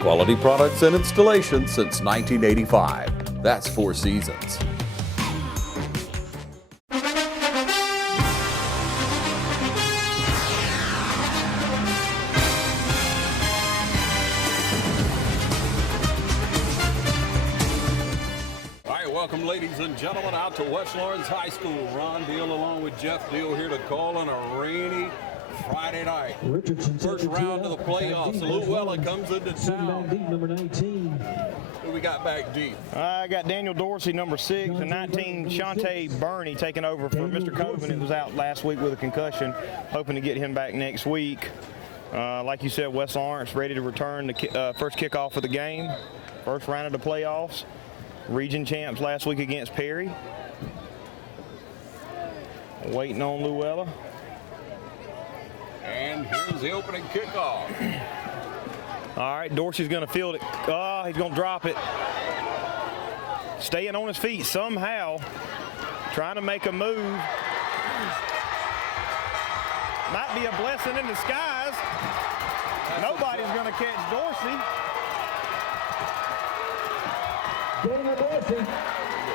Quality products and installations since 1985. That's 4 Seasons. Welcome, ladies and gentlemen, out to West Lawrence High School. Ron Deal along with Jeff Deal here to call on a rainy Friday night. First round of the playoffs. Luella comes into town. Number 19. Who we got back deep? I got Daniel Dorsey, number 6, and 19, Shantae Burney, taking over for Mr. Coven, who was out last week with a concussion. Hoping to get him back next week. Like you said, West Lawrence ready to return the first kickoff of the game. First round of the playoffs. Region champs last week against Perry. Waiting on Luella. And here's the opening kickoff. All right, Dorsey's going to field it. Oh, he's going to drop it. Staying on his feet somehow. Trying to make a move. Might be a blessing in disguise. Nobody's going to catch Dorsey.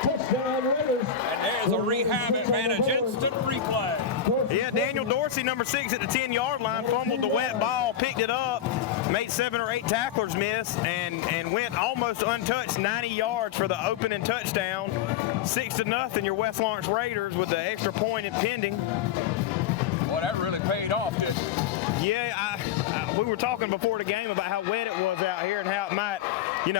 Touchdown Raiders. And there's a rehab advantage, instant replay. Yeah, Daniel Dorsey, number 6 at the 10-yard line, fumbled the wet ball, picked it up, made 7 or 8 tacklers miss, and went almost untouched, 90 yards for the opening touchdown. 6-0, your West Lawrence Raiders with the extra point impending. Boy, that really paid off, didn't it? Yeah, we were talking before the game about how wet it was out here and how it might,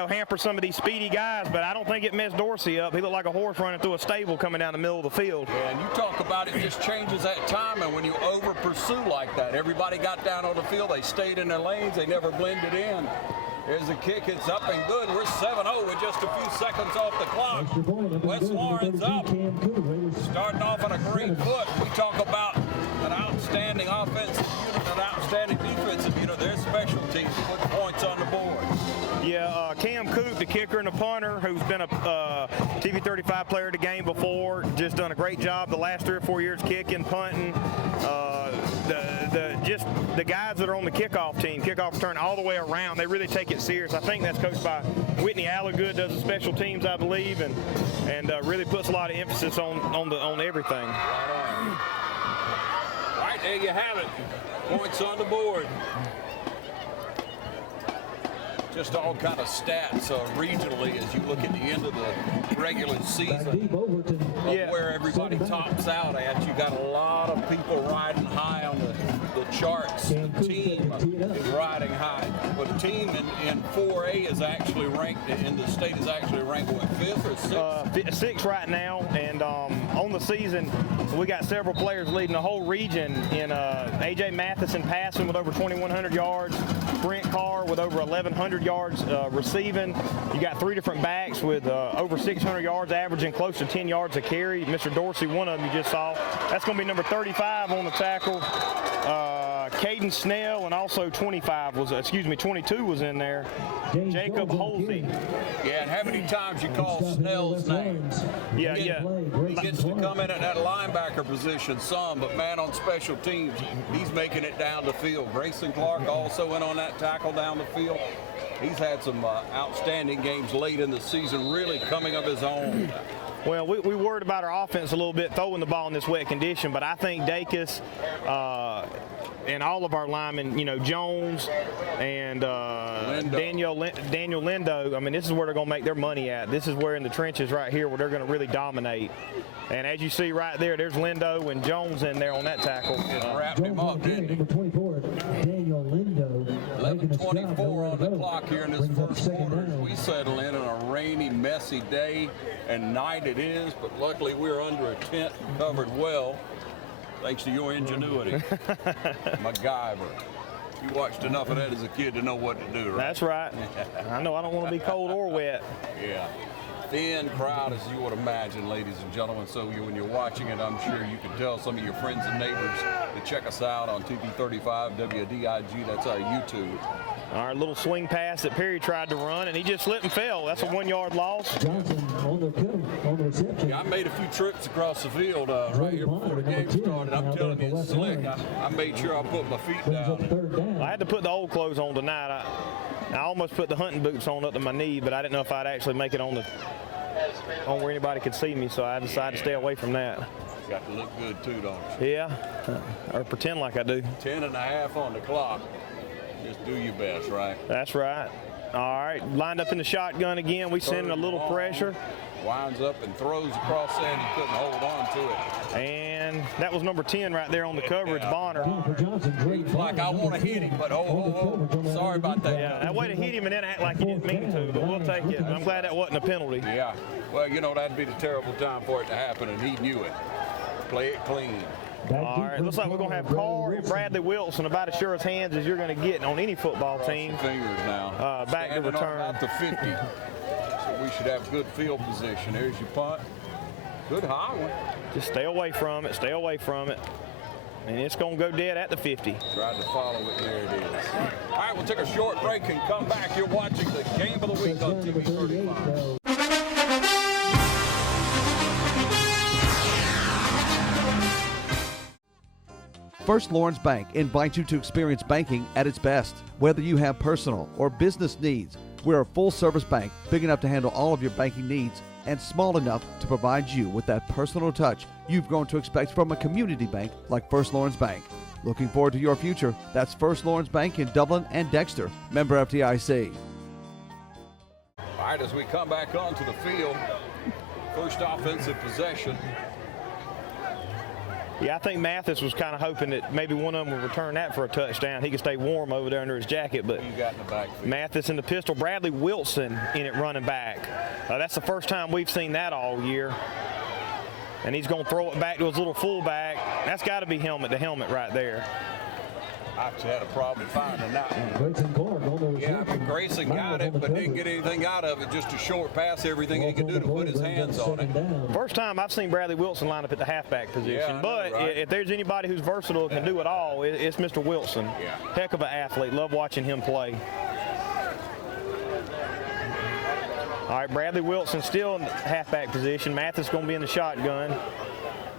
hamper some of these speedy guys, but I don't think it messed Dorsey up. He looked like a horse running through a stable coming down the middle of the field. Yeah, and you talk about it just changes that time, and when you over-pursue like that, everybody got down on the field, they stayed in their lanes, they never blended in. There's a kick, it's up and good. We're 7-0 with just a few seconds off the clock. West Lawrence up, starting off on a great foot. We talk about an outstanding offensive unit, an outstanding defensive unit. Their special teams put points on the board. Yeah, Cam Coop, the kicker and the punter, who's been a TV35 player of the game before, just done a great job the last 3 or 4 years kicking, punting. The guys that are on the kickoff team, kickoff return all the way around, they really take it serious. I think that's coached by Whitney Allagood, does the special teams, I believe, and really puts a lot of emphasis on everything. All right, there you have it. Points on the board. Just all kind of stats regionally as you look at the end of the regular season of where everybody tops out at. You got a lot of people riding high on the charts. The team is riding high. But the team in 4A is actually ranked, in the state is actually ranked, what, 5th or 6th? 6th right now, and on the season, we got several players leading the whole region in A.J. Matheson passing with over 2,100 yards, Brent Carr with over 1,100 yards receiving. You got 3 different backs with over 600 yards, averaging close to 10 yards a carry. Mr. Dorsey, one of them you just saw. That's going to be number 35 on the tackle. Caden Snell, and also 22 was in there. Jacob Holsey. Yeah, and how many times you call Snell's name? Yeah. He gets to come in at that linebacker position some, but man, on special teams, he's making it down the field. Grayson Clark also in on that tackle down the field. He's had some outstanding games late in the season, really coming of his own. Well, we worried about our offense a little bit throwing the ball in this wet condition, but I think Dacus and all of our linemen, Jones and Daniel Lindo, I mean, this is where they're going to make their money at. This is where in the trenches right here where they're going to really dominate. And as you see right there, there's Lindo and Jones in there on that tackle. Just wrapped him up, didn't he? Number 24, Daniel Lindo. 11:24 on the clock here in this first quarter. We settle in on a rainy, messy day and night it is, but luckily we're under a tent covered well, thanks to your ingenuity. MacGyver. You watched enough of that as a kid to know what to do, right? That's right. I know I don't want to be cold or wet. Yeah. Thin crowd, as you would imagine, ladies and gentlemen. So when you're watching it, I'm sure you can tell some of your friends and neighbors to check us out on TV35 WDIG. That's our YouTube. Our little swing pass that Perry tried to run, and he just slipped and fell. That's a 1-yard loss. Johnson on the reception. Yeah, I made a few trips across the field right here before the game started. I'm telling you, it's slick. I made sure I put my feet down. I had to put the old clothes on tonight. I almost put the hunting boots on up to my knee, but I didn't know if I'd actually make it on where anybody could see me, so I decided to stay away from that. Got to look good too, don't you? Yeah, or pretend like I do. 10.5 on the clock. Just do your best, right? That's right. All right, lined up in the shotgun again. We send a little pressure. Winds up and throws across there, and he couldn't hold on to it. And that was number 10 right there on the coverage, Bonner. It's like I want to hit him, but sorry about that. Yeah, that way to hit him and then act like you didn't mean to, but we'll take it. I'm glad that wasn't a penalty. Yeah, well, you know, that'd be the terrible time for it to happen, and he knew it. Play it clean. All right, looks like we're going to have Carr and Bradley Wilson about as sure as hands as you're going to get on any football team. Cross your fingers now. Back to return. About the 50. So we should have good field position. There's your punt. Good high one. Just stay away from it. Stay away from it. And it's going to go dead at the 50. Tried to follow it. There it is. All right, we'll take a short break and come back. You're watching the Game of the Week on TV 35. First Lawrence Bank invites you to experience banking at its best. Whether you have personal or business needs, we're a full-service bank big enough to handle all of your banking needs and small enough to provide you with that personal touch you've grown to expect from a community bank like First Lawrence Bank. Looking forward to your future. That's First Lawrence Bank in Dublin and Dexter. Member FDIC. All right, as we come back onto the field, first offensive possession. Yeah, I think Mathis was kind of hoping that maybe one of them would return that for a touchdown. He could stay warm over there under his jacket, but You got in the backfield. Mathis in the pistol. Bradley Wilson in it running back. That's the first time we've seen that all year. And he's going to throw it back to his little fullback. That's got to be helmet to helmet right there. I actually had a problem finding that one. Yeah, Grayson got it, but didn't get anything out of it. Just a short pass, everything he could do to put his hands on it. First time I've seen Bradley Wilson line up at the halfback position. Yeah, but right? if there's anybody who's versatile and can do it all, it's Mr. Wilson. Yeah. Heck of an athlete. Love watching him play. All right, Bradley Wilson still in the halfback position. Mathis going to be in the shotgun.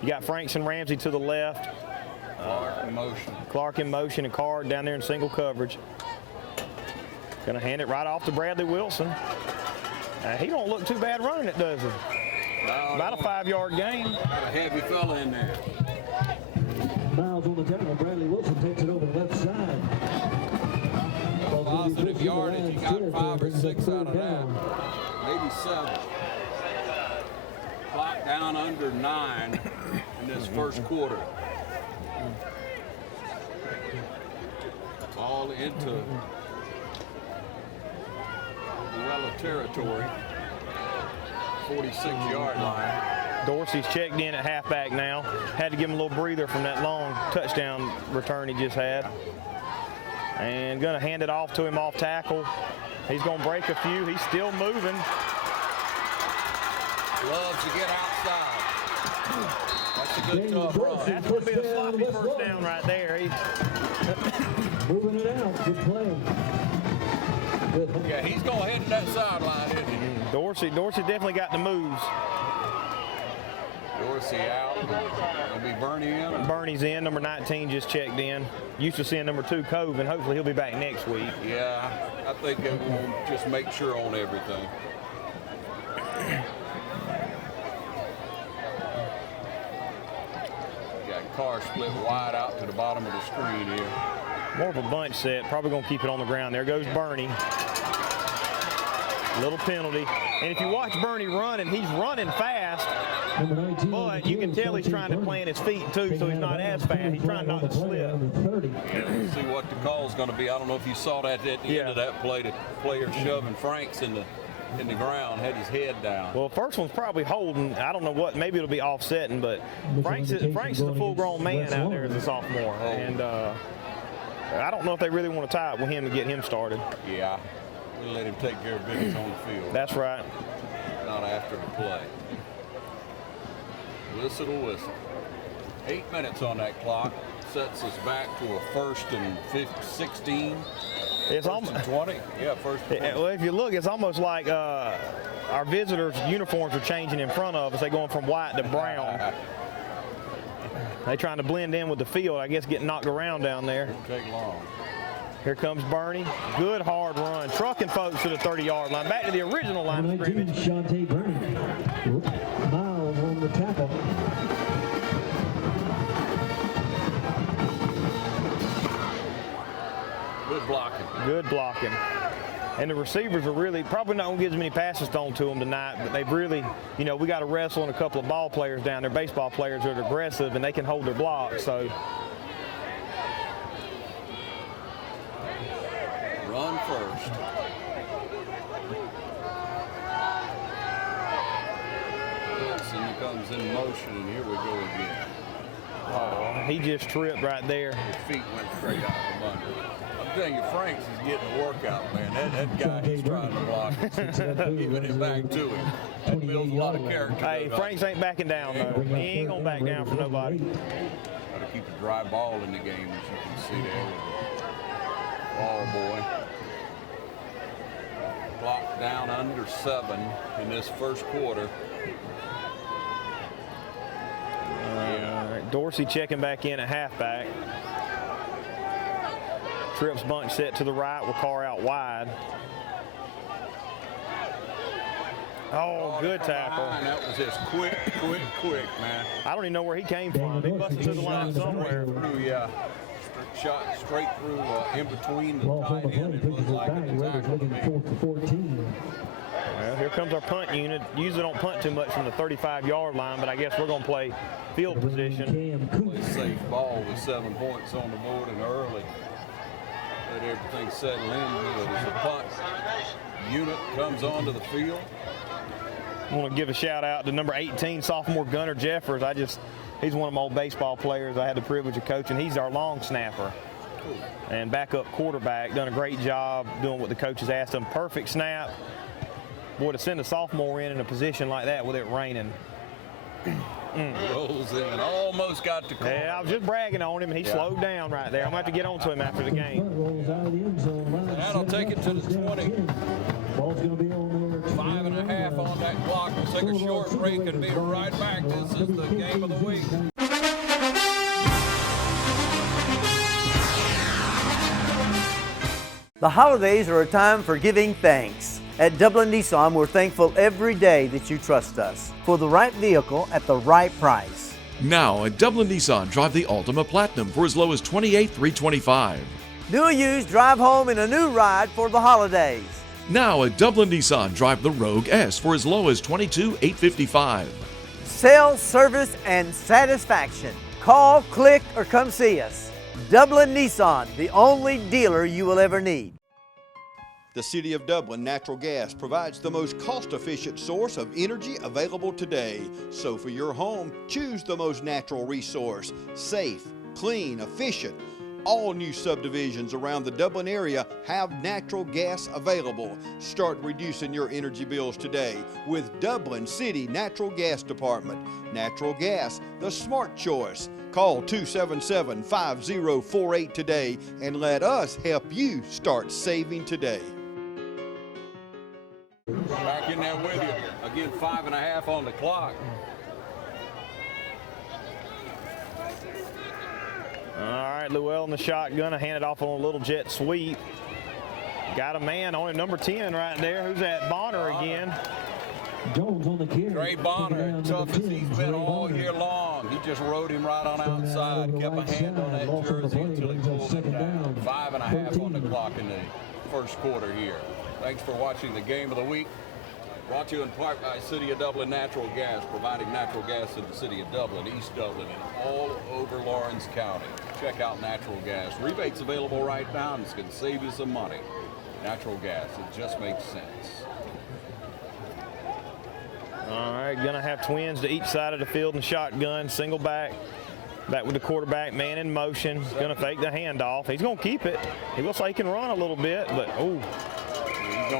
You got Franks and Ramsey to the left. Clark in motion. Clark in motion and Carr down there in single coverage. Going to hand it right off to Bradley Wilson. He don't look too bad running it, does he? No, About a 5-yard gain. Got a heavy fella in there. Miles on the tackle. Bradley Wilson takes it over the left side. Positive yardage. You got 5 or 6 out of that. Maybe 7. Clock down under 9 in this first quarter. Ball into Luella territory. 46-yard line. Dorsey's checked in at halfback now. Had to give him a little breather from that long touchdown return he just had. And going to hand it off to him off tackle. He's going to break a few. He's still moving. Loves to get outside. That's a good tough run. That's going to be a sloppy first down right there. Moving it out. Good play. Yeah, he's going to head to that sideline, isn't he? Dorsey definitely got the moves. Dorsey out. It'll be Bernie in. Bernie's in. Number 19 just checked in. Used to seeing number 2, Cove, and hopefully he'll be back next week. Yeah, I think they will just make sure on everything. Got Carr split wide out to the bottom of the screen here. More of a bunch set. Probably going to keep it on the ground. There goes Bernie. Little penalty. And if you watch Bernie running, he's running fast. But you can tell he's trying to plant his feet too, so he's not as fast. He's trying not to slip. Yeah, see what the call's going to be. I don't know if you saw that at the end of that play. The player shoving Franks in the ground, had his head down. Well, first one's probably holding. I don't know what. Maybe it'll be offsetting, but Franks is a full-grown man out there as a sophomore, and I don't know if they really want to tie it with him to get him started. Yeah, we'll let him take care of business on the field. That's right. Not after the play. Whistle to whistle. 8 minutes on that clock. Sets us back to a 1st and 16. It's almost 20. Yeah, first. Well, if you look, it's almost like our visitors' uniforms are changing in front of us. They're going from white to brown. They're trying to blend in with the field. I guess getting knocked around down there. Won't take long. Here comes Bernie. Good hard run. Trucking folks to the 30-yard line. Back to the original line of 19, scrimmage. Shantae Bernie. Miles on the tackle. Good blocking. Good blocking. And the receivers are really probably not going to get as many passes thrown to them tonight, but they've really, you know, we got to wrestle on a couple of ball players down there, baseball players that are aggressive, and they can hold their blocks. So Run first. Wilson comes in motion, and here we go again. oh, he just tripped right there. His feet went straight out from under. I'm telling you, Franks is getting a workout, man. That guy, he's trying to block it. Giving it back to him. That builds a lot of character. Hey, Franks ain't backing down, though. He ain't going to back down for nobody. Got to keep a dry ball in the game, as you can see there with the ball boy. Clock down under 7 in this first quarter. All right, Dorsey checking back in at halfback. Trips bunch set to the right with Carr out wide. Oh, good tackle. That was just quick, man. I don't even know where he came from. He busted to the line somewhere. Through, yeah. Shot straight through in between the Ball from tight the end. play, It pushes looked it like back. a Raiders tackle to looking me. 4th to 14. Well, here comes our punt unit. Usually don't punt too much from the 35-yard line, but I guess we're going to play field position. Cam Play Cooper. safe ball with 7 points on the board and early. Let everything settle in good as the punt unit comes onto the field. I want to give a shout out to number 18, sophomore Gunnar Jeffers. He's one of my old baseball players I had the privilege of coaching. He's our long snapper and backup quarterback. Done a great job doing what the coaches asked him. Perfect snap. Boy, to send a sophomore in a position like that with it raining. Rolls in, almost got the corner. Yeah, I was just bragging on him, and he slowed down right there. I'm going to have to get on to him after the game. Rolls out of the end zone line. That'll take it to the 20. Ball's going to be on there. 5.5 on that clock. We'll take a short break and be right back. This is the game of the week. The holidays are a time for giving thanks. At Dublin Nissan, we're thankful every day that you trust us for the right vehicle at the right price. Now at Dublin Nissan, drive the Altima Platinum for as low as $28,325. New or used, drive home in a new ride for the holidays. Now at Dublin Nissan, drive the Rogue S for as low as $22,855. Sales, service, and satisfaction. Call, click, or come see us. Dublin Nissan, the only dealer you will ever need. The City of Dublin Natural Gas provides the most cost-efficient source of energy available today. So for your home, choose the most natural resource. Safe, clean, efficient. All new subdivisions around the Dublin area have natural gas available. Start reducing your energy bills today with Dublin City Natural Gas Department. Natural gas, the smart choice. Call 277-5048 today and let us help you start saving today. Back in there with you. Again, 5.5 on the clock. All right, Luella in the shotgun. I hand it off on a little jet sweep. Got a man on it, number 10 right there. Who's that? Bonner again. Jones on the carry. Trey Bonner, tough as he's been all year long. He just rode him right on outside. Kept a hand on that jersey until he pulled him down. 5.5 on the clock in the first quarter here. Thanks for watching the game of the week. Brought to you in part by City of Dublin Natural Gas, providing natural gas in the City of Dublin, East Dublin, and all over Lawrence County. Check out natural gas. Rebates available right now, and it's going to save you some money. Natural gas, it just makes sense. All right, gonna have twins to each side of the field in shotgun, single back with the quarterback, man in motion. Gonna fake the handoff. He's gonna keep it. He looks like he can run a little bit, but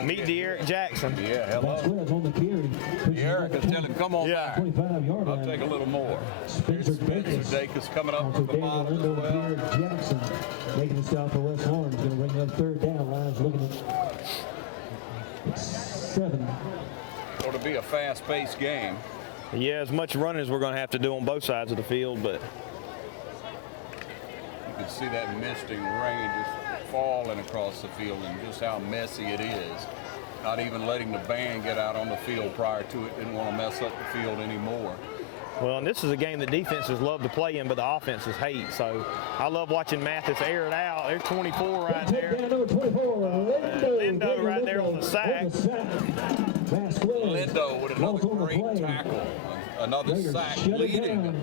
meet De'Eric Jackson. Yeah, hello. Vasquez on the carry. De'Eric is telling him, come on back. 25-yard line. I'll take a little more. Spencer Spencer Dacus coming up Also from the Daniel bottom as Lindo, well. De'Eric Jackson making the stop for West Lawrence. Going to bring up 3rd down. Lions looking at 7. Going to be a fast-paced game. Yeah, as much running as we're gonna have to do on both sides of the field, but You can see that misting rain just falling across the field and just how messy it is. Not even letting the band get out on the field prior to it. Didn't want to mess up the field anymore. Well, and this is a game that defenses love to play in, but the offenses hate. So I love watching Mathis air it out. There's 24 right there. Number 24, Lindo right there on the sack. Lindo with another great tackle. Another sack. Leading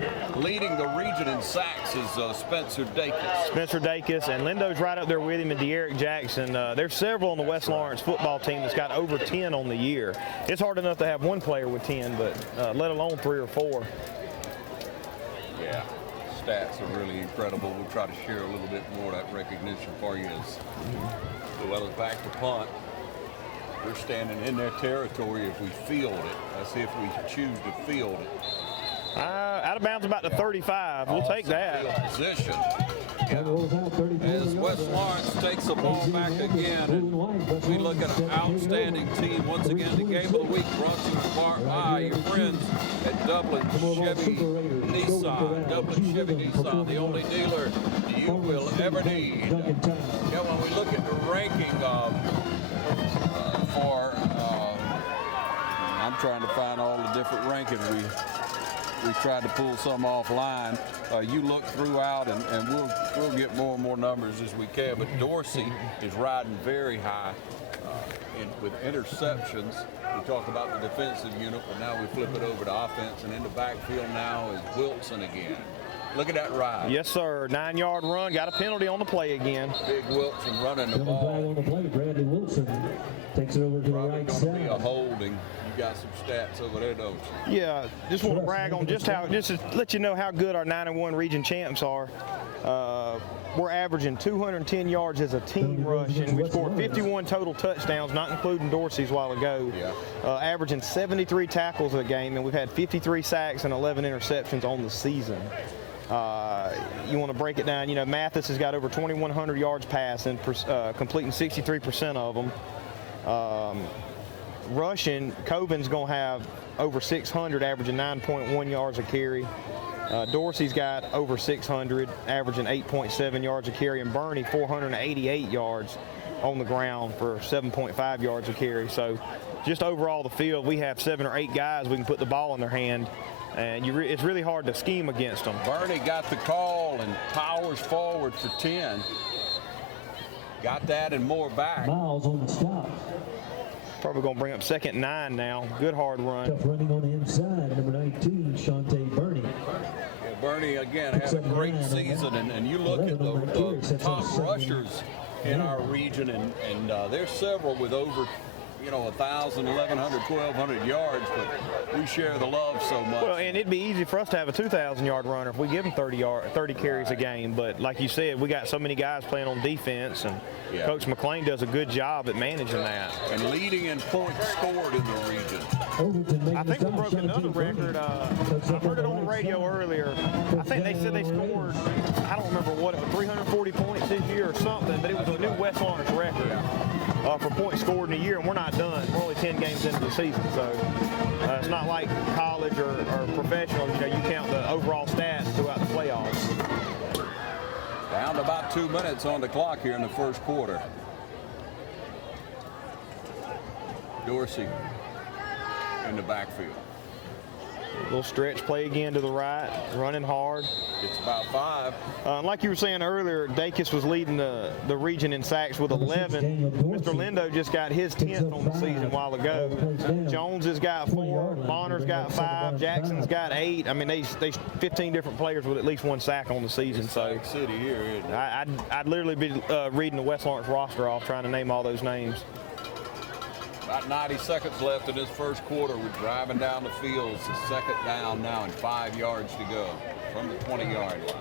the region in sacks is Spencer Dacus. Spencer Dacus, and Lindo's right up there with him, and De'Eric Jackson. There's several on the West Lawrence football team that's got over 10 on the year. It's hard enough to have one player with 10, but let alone 3 or 4. Yeah, stats are really incredible. We'll try to share a little bit more of that recognition for you as Luella's back to punt. We're standing in their territory if we field it. Let's see if we choose to field it. Out of bounds about the 35. We'll take that. Field position. As West Lawrence takes the ball back again, and we look at an outstanding team. Once again, the game of the week brought to you by your friends at Dublin Chevy Nissan. Dublin Chevy Nissan, the only dealer you will ever need. Yeah, when we look at the ranking I'm trying to find all the different rankings. We tried to pull some offline. You look throughout, and we'll get more and more numbers as we can. But Dorsey is riding very high with interceptions. We talk about the defensive unit, but now we flip it over to offense, and in the backfield now is Wilson again. Look at that ride. Yes, sir. 9-yard run. Got a penalty on the play again. Big Wilson running the ball. On the play, Bradley Wilson takes it over to the right side. Be a holding. You got some stats over there, don't you? Yeah, just want to brag on just to let you know how good our 9-1 region champs are. We're averaging 210 yards as a team rush, and we scored 51 total touchdowns, not including Dorsey's a while ago. Yeah. Averaging 73 tackles a game, and we've had 53 sacks and 11 interceptions on the season. You want to break it down, Mathis has got over 2,100 yards passing, completing 63% of them. Rushing, Cobin's going to have over 600, averaging 9.1 yards a carry. Dorsey's got over 600, averaging 8.7 yards a carry, and Bernie 488 yards on the ground for 7.5 yards a carry. So just overall the field, we have 7 or 8 guys we can put the ball in their hand, and it's really hard to scheme against them. Bernie got the call and powers forward for 10. Got that and more back. Miles on the stop. Probably going to bring up 2nd and 9 now. Good hard run. Tough running on the inside, number 19, Shante Bernie. Yeah, Bernie, again, had a great season, and you look at the top rushers in our region, and there's several with over 1,000, 1,100, 1,200 yards, but we share the love so much. Well, and it'd be easy for us to have a 2,000-yard runner if we give him 30 carries a game. But like you said, we got so many guys playing on defense, and Coach McLean does a good job at managing that. And leading in points scored in the region. I think we broke another record. I heard it on the radio earlier. I think they said they scored, I don't remember what it was, 340 points this year or something, but it was a new West Lawrence record. For points scored in a year, and we're not done. We're only 10 games into the season, so it's not like college or professional. You count the overall stats throughout the playoffs. Down to about 2 minutes on the clock here in the first quarter. Dorsey in the backfield. Little stretch play again to the right, running hard. It's about 5. Like you were saying earlier, Dacus was leading the region in sacks with 11. Mr. Lindo just got his 10th on the season a while ago. Jones has got 4. Bonner's got 5. Jackson's got 8. I mean, they 15 different players with at least 1 sack on the season. So city here, isn't it? I'd literally be reading the West Lawrence roster off, trying to name all those names. About 90 seconds left in this first quarter. We're driving down the field. It's a 2nd down now and 5 yards to go from the 20-yard line.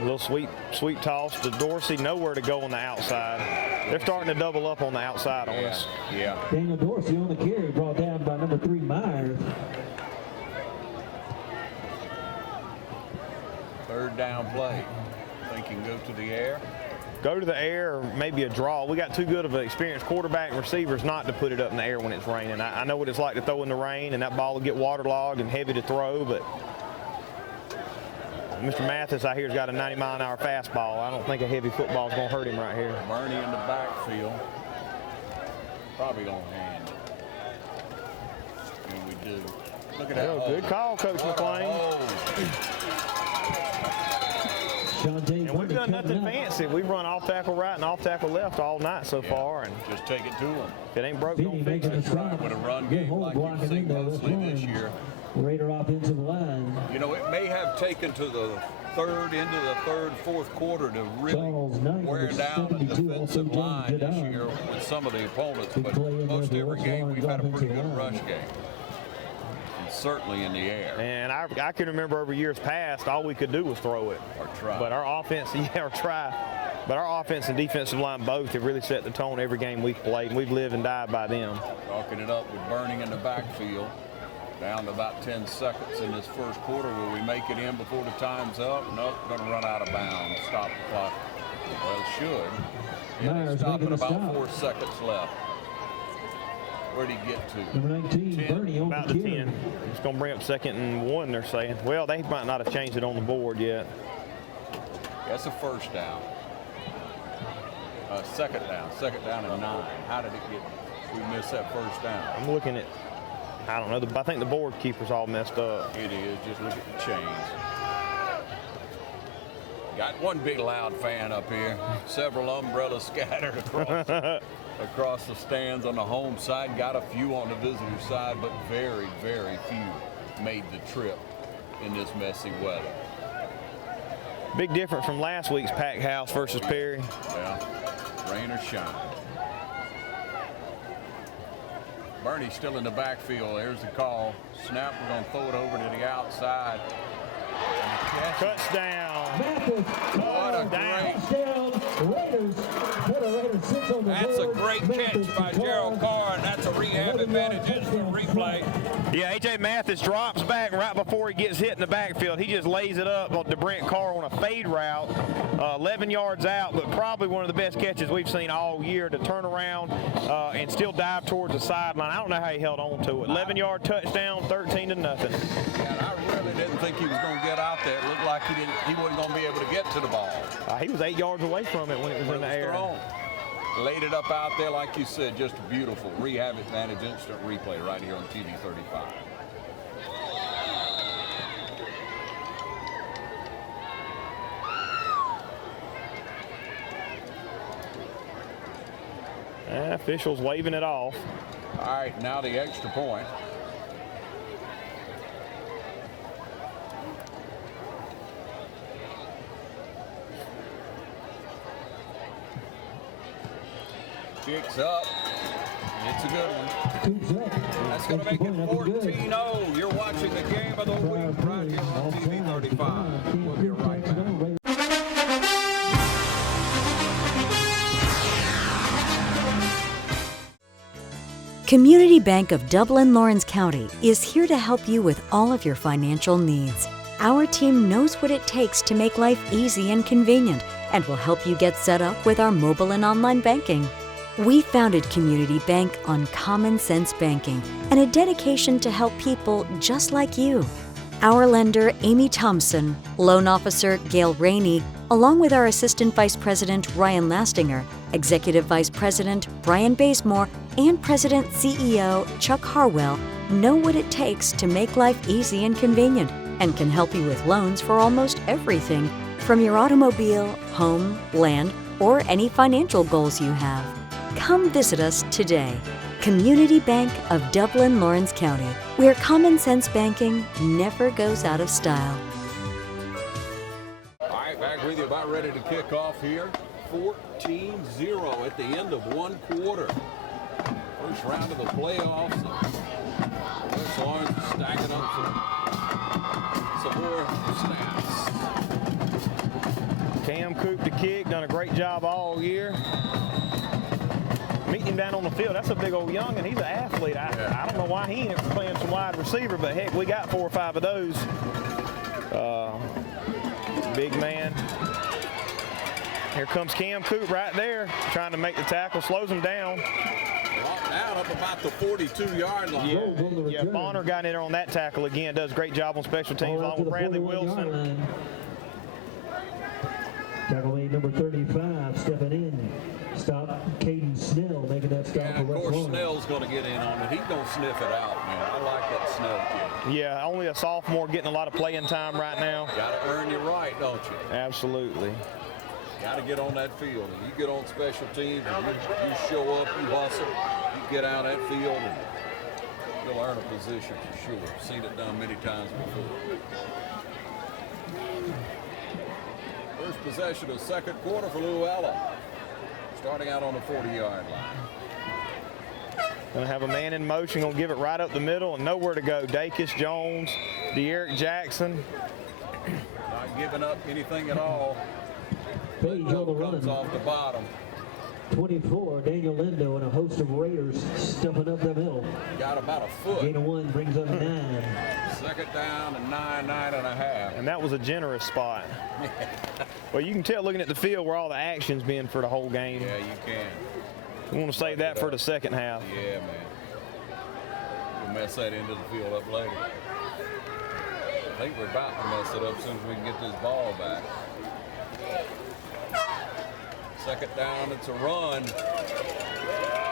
A little sweet toss to Dorsey. Nowhere to go on the outside. They're starting to double up on the outside on us. Yeah. Daniel Dorsey on the carry, brought down by number 3, Myers. 3rd down play. Thinking go to the air. Go to the air, or maybe a draw. We got too good of an experienced quarterback and receivers not to put it up in the air when it's raining. I know what it's like to throw in the rain, and that ball will get waterlogged and heavy to throw, but Mr. Mathis, I hear, has got a 90-mile-an-hour fastball. I don't think a heavy football is going to hurt him right here. Bernie in the backfield. Probably going to hand. And we do. Look at that. Oh, good call, Coach McClain. And we've done nothing fancy. We've run off tackle right and off tackle left all night so far. And just take it to them. If it ain't broke, don't fix it. With a run game like you've seen mostly this year. Raider offensive line. You know, it may have taken to the into the third, fourth quarter to really wear down the defensive line this year with some of the opponents, but most every game we've had a pretty good rush game. And certainly in the air. And I can remember over years past, all we could do was throw it. Or try. But our offense, or try. But our offense and defensive line both have really set the tone every game we've played, and we've lived and died by them. Talking it up with Burning in the backfield. Down to about 10 seconds in this first quarter. Will we make it in before the time's up? Nope, going to run out of bounds. Stop the clock. Well, it should. Yeah, they stop at about 4 seconds left. Where'd he get to? Number 19, 10? Bernie on About the the carry. 10. It's going to bring up 2nd and 1, they're saying. Well, they might not have changed it on the board yet. That's a first down. Second down and 9. How did it get? We missed that first down. I'm looking at, I don't know, I think the board keeper's all messed up. It is. Just look at the chains. Got one big loud fan up here. Several umbrellas scattered across the stands on the home side. Got a few on the visitor side, but very, very few made the trip in this messy weather. Big difference from last week's packed house versus Perry. Yeah, rain or shine. Bernie's still in the backfield. There's the call. Snap, we're going to throw it over to the outside. Touchdown. What a That's a great catch by Gerald Carr, and that's a rehab advantage instant replay. Yeah, A.J. Mathis drops back right before he gets hit in the backfield. He just lays it up to Brent Carr on a fade route, 11 yards out, but probably one of the best catches we've seen all year to turn around and still dive towards the sideline. I don't know how he held on to it. 11-yard touchdown, 13-0. And I really didn't think he was going to get out there. It looked like he wasn't going to be able to get to the ball. He was 8 yards away from it when it was in the air. Thrown. Laid it up out there, like you said, just beautiful. Rehab advantage, instant replay right here on TV 35. Officials waving it off. All right, now the extra point. Kicks up. It's a good one. That's going to make it 14-0. You're watching the game of the week right here on TV 35. We'll be right back. Community Bank of Dublin Lawrence County is here to help you with all of your financial needs. Our team knows what it takes to make life easy and convenient and will help you get set up with our mobile and online banking. We founded Community Bank on common sense banking and a dedication to help people just like you. Our lender, Amy Thompson, loan officer, Gail Rainey, along with our Assistant Vice President, Ryan Lastinger, Executive Vice President, Brian Bazemore, and President CEO, Chuck Harwell, know what it takes to make life easy and convenient and can help you with loans for almost everything, from your automobile, home, land, or any financial goals you have. Come visit us today. Community Bank of Dublin Lawrence County, where common sense banking never goes out of style. All right, back with you, about ready to kick off here. 14-0 at the end of one quarter. First round of the playoffs. West Lawrence is stacking up some more snaps. Cam Coop the kick, done a great job all year. Meeting him down on the field, that's a big old young, and he's an athlete. I don't know why he ain't playing some wide receiver, but heck, we got 4 or 5 of those. Big man. Here comes Cam Coop right there, trying to make the tackle, slows him down. Brought down up about the 42-yard line. Yeah, Bonner got in there on that tackle again, does a great job on special teams along with Bradley Wilson. AAA number 35 stepping in. Stop, Caden Snell making that stop And for of West course, Lawrence. Snell's going to get in on it. He's going to sniff it out, man. I like that Snell kid. Yeah, only a sophomore getting a lot of playing time right now. Got to earn your right, don't you? Absolutely. Got to get on that field. And you get on special teams, and you show up, you hustle, you get out that field, and you'll earn a position for sure. Seen it done many times before. First possession of second quarter for Luella. Starting out on the 40-yard line. Gonna have a man in motion, gonna give it right up the middle and nowhere to go. Dacus Jones, De'Eric Jackson. Not giving up anything at all. Page on the Comes run. off the bottom. 24, Daniel Lindo and a host of Raiders stuffing up the middle. Got about a foot. Gain of 1 brings up 9. Second down and 9.5. And that was a generous spot. Well, you can tell looking at the field where all the action's been for the whole game. Yeah, you can. We want to save that for the second half. Yeah, man. We'll mess that into the field up later. I think we're about to mess it up as soon as we can get this ball back. Second down, it's a run.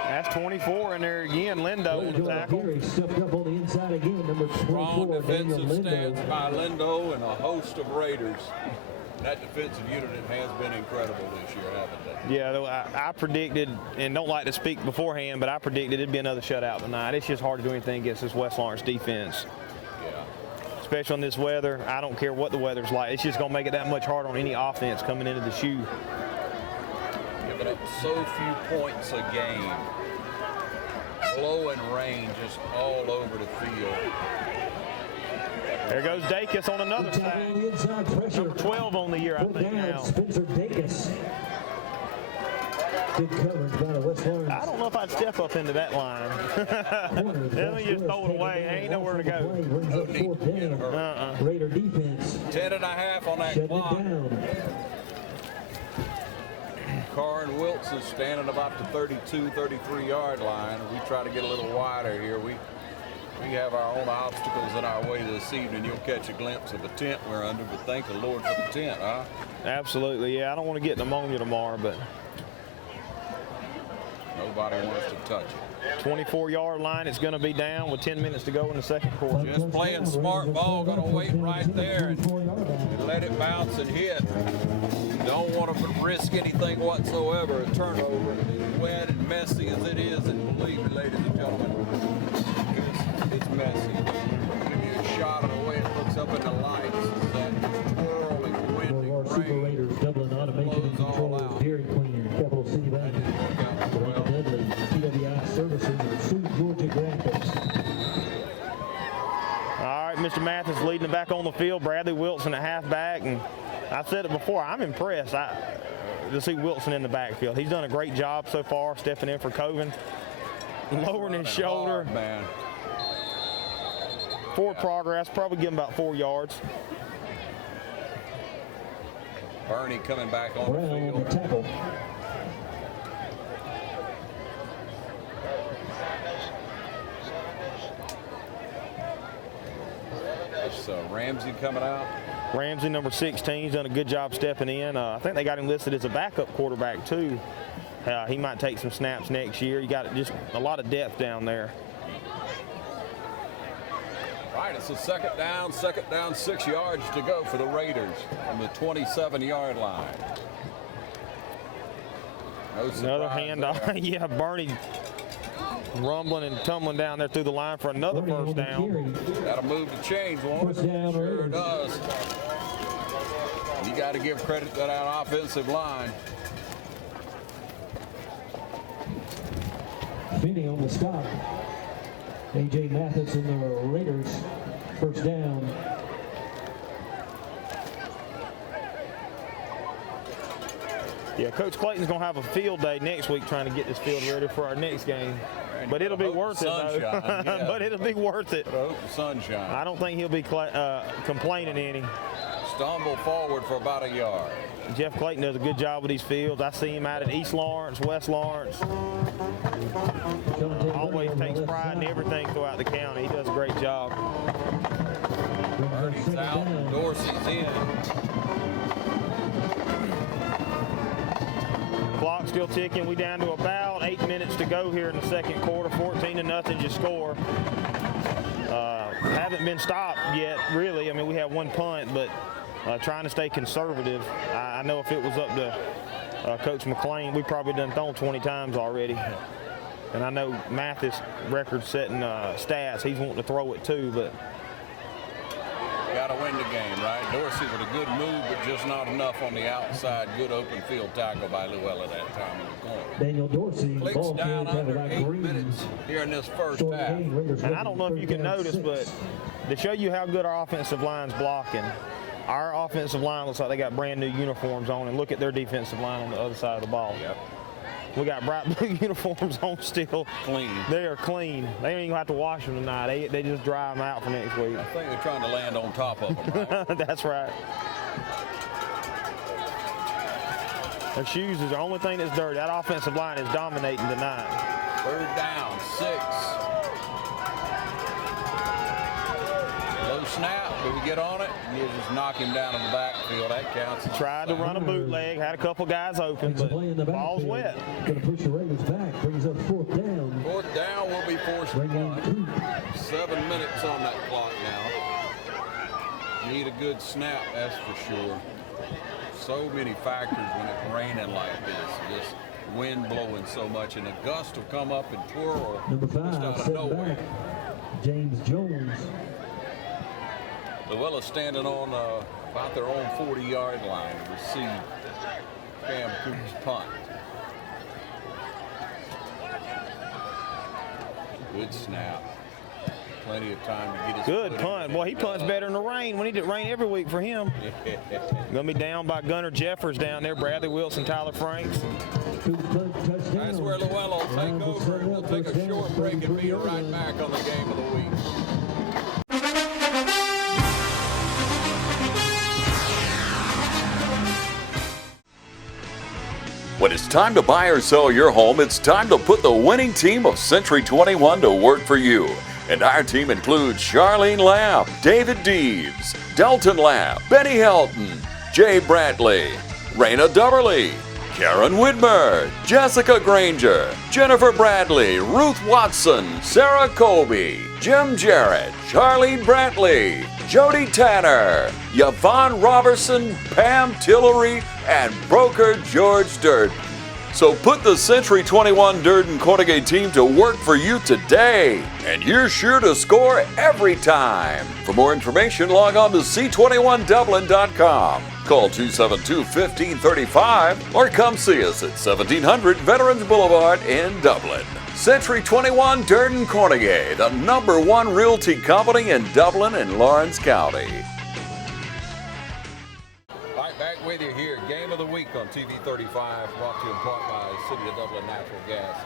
That's 24 in there again. Lindo on the tackle. Gary stuffed up on the inside again. Number 24, Strong Daniel defensive stance Lindo. by Lindo and a host of Raiders. That defensive unit has been incredible this year, haven't they? Yeah, though I predicted, and don't like to speak beforehand, but I predicted it'd be another shutout tonight. It's just hard to do anything against this West Lawrence defense. Yeah. Especially on this weather. I don't care what the weather's like. It's just going to make it that much harder on any offense coming into the shoe. Giving up so few points a game. Blowing rain just all over the field. There goes Dacus on another sack. Inside pressure. Number 12 on the year, I Put think down now. Spencer Dacus. Good coverage by the West Lawrence. I don't know if I'd step up into that line. Let me just throw it away. Ain't nowhere to go. Brings up 4th down. Raider defense. 10.5 on that Shutting clock. it down. Carr and Wilkes is standing about the 32, 33-yard line. We try to get a little wider here. We have our own obstacles in our way this evening. You'll catch a glimpse of the tent we're under, but thank the Lord for the tent, huh? Absolutely, yeah. I don't want to get pneumonia tomorrow, but Nobody wants to touch it. 24-yard line. It's going to be down with 10 minutes to go in the second quarter. Just playing smart ball. Going to wait right there and let it bounce and hit. Don't want to risk anything whatsoever. A turnover, wet and messy as it is, and believe me, ladies and gentlemen, it's messy. Give you a shot of the way it looks up in the lights. That twirling, windy Super rain Raiders doubling automation and blows all control out. Dairy Cleaner, Capital City Bank, Rankin Dudley, TWI Services, and Sioux Georgia Graphics. All right, Mr. Mathis leading it back on the field. Bradley Wilson at halfback, and I've said it before, I'm impressed to see Wilson in the backfield. He's done a great job so far, stepping in for Coven, lowering his shoulder. Hard, man. Forward progress, probably give him about 4 yards. Bernie coming back on the Brown on the field. tackle. It's Ramsey coming out. Ramsey, number 16, has done a good job stepping in. I think they got him listed as a backup quarterback, too. He might take some snaps next year. You got just a lot of depth down there. Right, it's a second down, 6 yards to go for the Raiders from the 27-yard line. No Another surprise handoff. there. Yeah, Bernie rumbling and tumbling down there through the line for another Bernie on first the down. carry. Got to move the chains, won't First it? down, Sure Raiders. does. You got to give credit to that offensive line. Finney on the stop. A.J. Mathis and the Raiders, first down. Yeah, Coach Clayton's going to have a field day next week trying to get this field ready for our next game. But it'll be worth it, though. Sunshine, yeah. But it'll be worth it. Hope the sunshine. I don't think he'll be complaining any. Stumble forward for about a yard. Jeff Clayton does a good job with these fields. I see him out at East Lawrence, West Lawrence. Always takes pride in everything throughout the county. He does a great job. Bernie's out, Dorsey's in. still ticking. We down to about 8 minutes to go here in the second quarter. 14-0 your score. Haven't been stopped yet, really. I mean, we have one punt, but trying to stay conservative. I know if it was up to Coach McLean, we probably done thrown 20 times already. And I know Mathis record-setting stats. He's wanting to throw it too, but got to win the game, right? Dorsey with a good move, but just not enough on the outside. Good open field tackle by Luella that time in the corner. Daniel Dorsey, Clicks ball down carried under by 8 Green. minutes here in this first Short half. gain, Raiders and I looking don't know if you third can down notice, 6. but to show you how good our offensive line's blocking, our offensive line looks like they got brand new uniforms on, and look at their defensive line on the other side of the ball. Yep. We got bright blue uniforms on still. Clean. They are clean. They ain't even gonna have to wash them tonight. They just dry them out for next week. I think they're trying to land on top of them. Right? That's right. Their shoes is the only thing that's dirty. That offensive line is dominating tonight. Third down, 6. Low snap. Do we get on it? You just knock him down in the backfield. That counts. Tried to run a bootleg. Had a couple guys open, but ball's wet. Going to push the Raiders back. Brings up 4th down. 4th down will be forced to punt. 7 minutes on that clock now. Need a good snap, that's for sure. So many factors when it's raining like this. Just wind blowing so much, and a gust will come up and twirl Number just 5, out of set nowhere. back. James Jones. Luella standing on about their own 40-yard line to receive Cam Cooper's punt. Good snap. Plenty of time to get his Good foot punt. in. Boy, he punts better in the rain. We need it rain every week for him. Gonna be down by Gunnar Jeffers down there. Bradley Wilson, Tyler Franks. That's where Luella will take over. We'll take a short break and be right back on the game of the week. When it's time to buy or sell your home, it's time to put the winning team of Century 21 to work for you. And our team includes Charlene Lamb, David Deeves, Delton Lamb, Benny Helton, Jay Bradley, Raina Dubberly, Karen Widmer, Jessica Granger, Jennifer Bradley, Ruth Watson, Sarah Colby, Jim Jarrett, Charlene Brantley, Jody Tanner, Yvonne Robertson, Pam Tillery, and broker George Durden. So put the Century 21 Durden Cornegay team to work for you today, and you're sure to score every time. For more information, log on to c21dublin.com. Call 272-1535 or come see us at 1700 Veterans Boulevard in Dublin. Century 21 Durden Cornegay, the #1 realty company in Dublin and Lawrence County. Right back with you here. Game of the week on TV 35, brought to you in part by City of Dublin Natural Gas.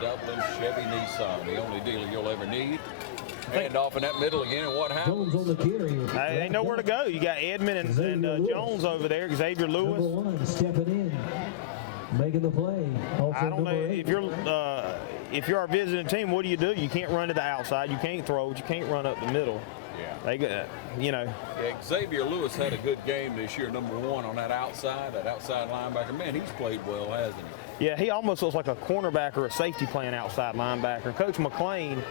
Dublin Chevy Nissan, the only dealer you'll ever need. Hand off in that middle again, and what happens? Jones on the carry. They ain't nowhere to go. You got Edmond and Jones over there. Xavier Lewis. Number 1 stepping in, making the play. Also I don't know number 8. if you're our visiting team. What do? You can't run to the outside. You can't throw it. You can't run up the middle. Yeah. They got, Yeah, Xavier Lewis had a good game this year, #1 on that outside linebacker. Man, he's played well, hasn't he? Yeah, he almost looks like a cornerback or a safety playing outside linebacker. Coach McLean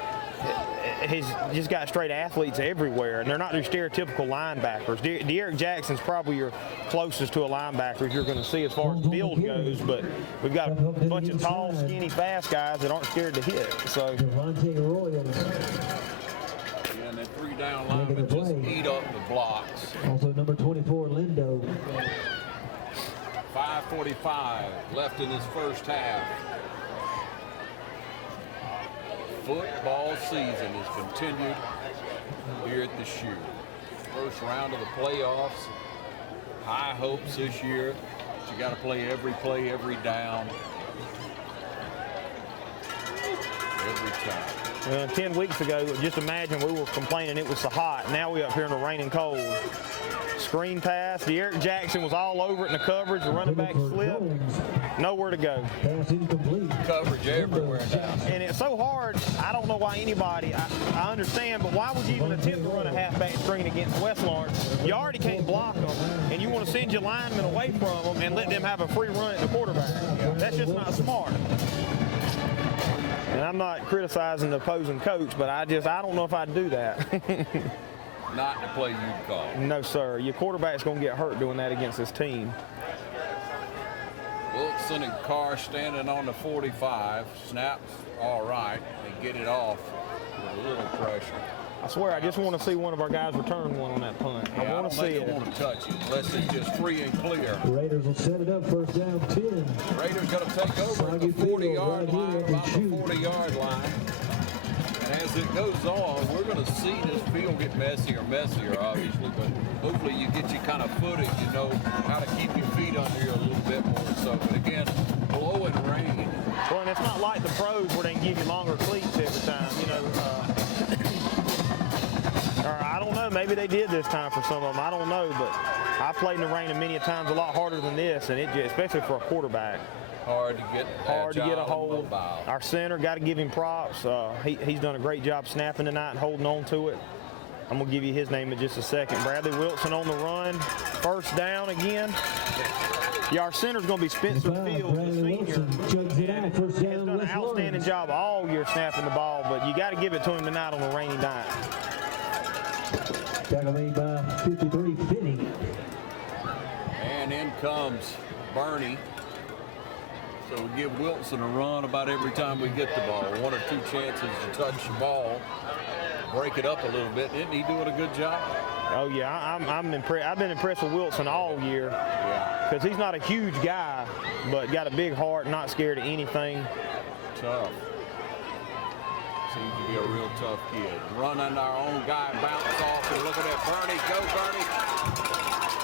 has just got straight athletes everywhere, and they're not your stereotypical linebackers. De'Eric Jackson's probably your closest to a linebacker you're going to see as far as build goes, but we've got a bunch of tall, skinny, fast guys that aren't scared to hit. So. Devontae Royals. And then 3 down linemen just eat up the blocks. Also number 24, Lindo. 5:45 left in this first half. Football season is continued here at the Shoe. First round of the playoffs. High hopes this year. But you got to play, every down, every time. 10 weeks ago, just imagine we were complaining it was so hot. Now we up here in the rain and cold. Screen pass. The Eric Jackson was all over it in the coverage. The running back slipped. Nowhere to go. Pass incomplete. Coverage everywhere now. And it's so hard. I don't know why anybody, I understand, but why would you even attempt to run a halfback screen against West Lawrence? You already can't block them, and you want to send your linemen away from them and let them have a free run at the quarterback. That's just not smart. And I'm not criticizing the opposing coach, but I don't know if I'd do that. Not the play you'd call. No, sir. Your quarterback's going to get hurt doing that against this team. Wilson and Carr standing on the 45. Snaps all right. They get it off with a little pressure. I swear, I just want to see one of our guys return one on that punt. Yeah, I want to see it. I don't want to touch it unless it's just free and clear. Raiders will set it up, first down 10. Raiders going to take over at the 40-yard line, about the 40-yard line. And as it goes on, we're going to see this field get messier, obviously, but hopefully you get your kind of footing, you know how to keep your feet under you a little bit more so. But again, blowing rain. Well, and it's not like the pros where they can give you longer cleats every time, you know. Or I don't know, maybe they did this time for some of them. I don't know, but I played in the rain many a times a lot harder than this, and especially for a quarterback. Hard to get a hold. Our center, got to give him props. He's done a great job snapping tonight and holding on to it. I'm going to give you his name in just a second. Bradley Wilson on the run. First down again. Yeah, our center's going to be Spencer Fields, the senior. He's done an outstanding job all year snapping the ball, but you got to give it to him tonight on a rainy night. Tackle made by 53, Finney. And in comes Bernie. So we give Wilson a run about every time we get the ball. One or two chances to touch the ball, break it up a little bit. Isn't he doing a good job? Oh yeah, I'm impressed. I've been impressed with Wilson all year. Yeah. Because he's not a huge guy, but got a big heart, not scared of anything. Tough. Seems to be a real tough kid. Running our own guy, bounce off, and look at that. Bernie, go Bernie.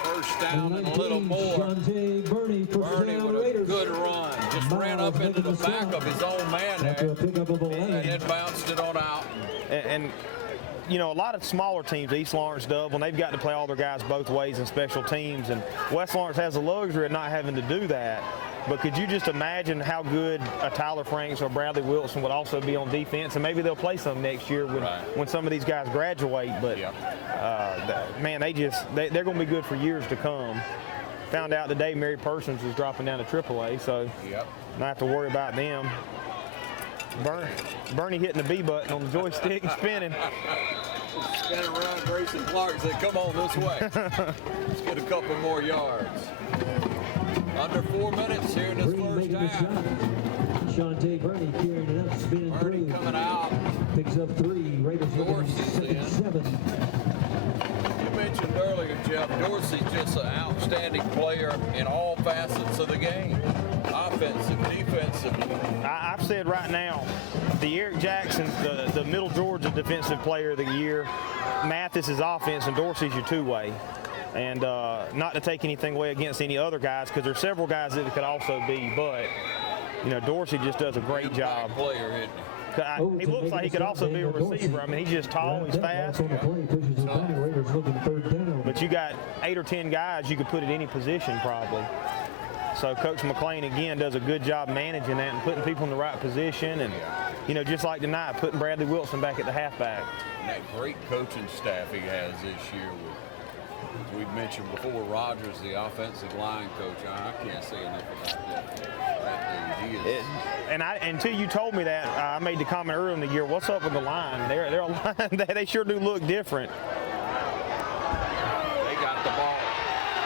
First down and a little more. Bernie with a good run. Just ran up into the back of his own man there. And then bounced it on out. And you know, a lot of smaller teams, East Lawrence, Dublin, they've got to play all their guys both ways in special teams. And West Lawrence has the luxury of not having to do that. But could you just imagine how good a Tyler Franks or Bradley Wilson would also be on defense? And maybe they'll play some next year when some of these guys graduate. But, man, they're going to be good for years to come. Found out today Mary Persons is dropping down to AAA, so not have to worry about them. Bernie hitting the B button on the joystick and spinning. Spinning around. Grayson Clark said, come on this way. Let's get a couple more yards. Under 4 minutes here in this first half. Shante Bernie carrying it up, spinning through. Coming out. Picks up 3. Raiders looking 7. You mentioned earlier, Jeff, Dorsey's just an outstanding player in all facets of the game. Offensive, defensive. I've said right now, the Eric Jackson's the Middle Georgia Defensive Player of the Year. Mathis is offense, and Dorsey's your two-way. And not to take anything away against any other guys, because there's several guys that it could also be, but you know, Dorsey just does a great job. Player, he looks like he could also be a receiver. I mean, he's just tall, he's fast. But you got 8 or 10 guys you could put at any position probably. So Coach McLean, again, does a good job managing that and putting people in the right position. And, you know, just like tonight, putting Bradley Wilson back at the halfback. And that great coaching staff he has this year with, as we've mentioned before, Rogers, the offensive line coach. I can't say enough about that dude. He is. Until you told me that, I made the comment earlier in the year, what's up with the line? They're a line, they sure do look different. They got the ball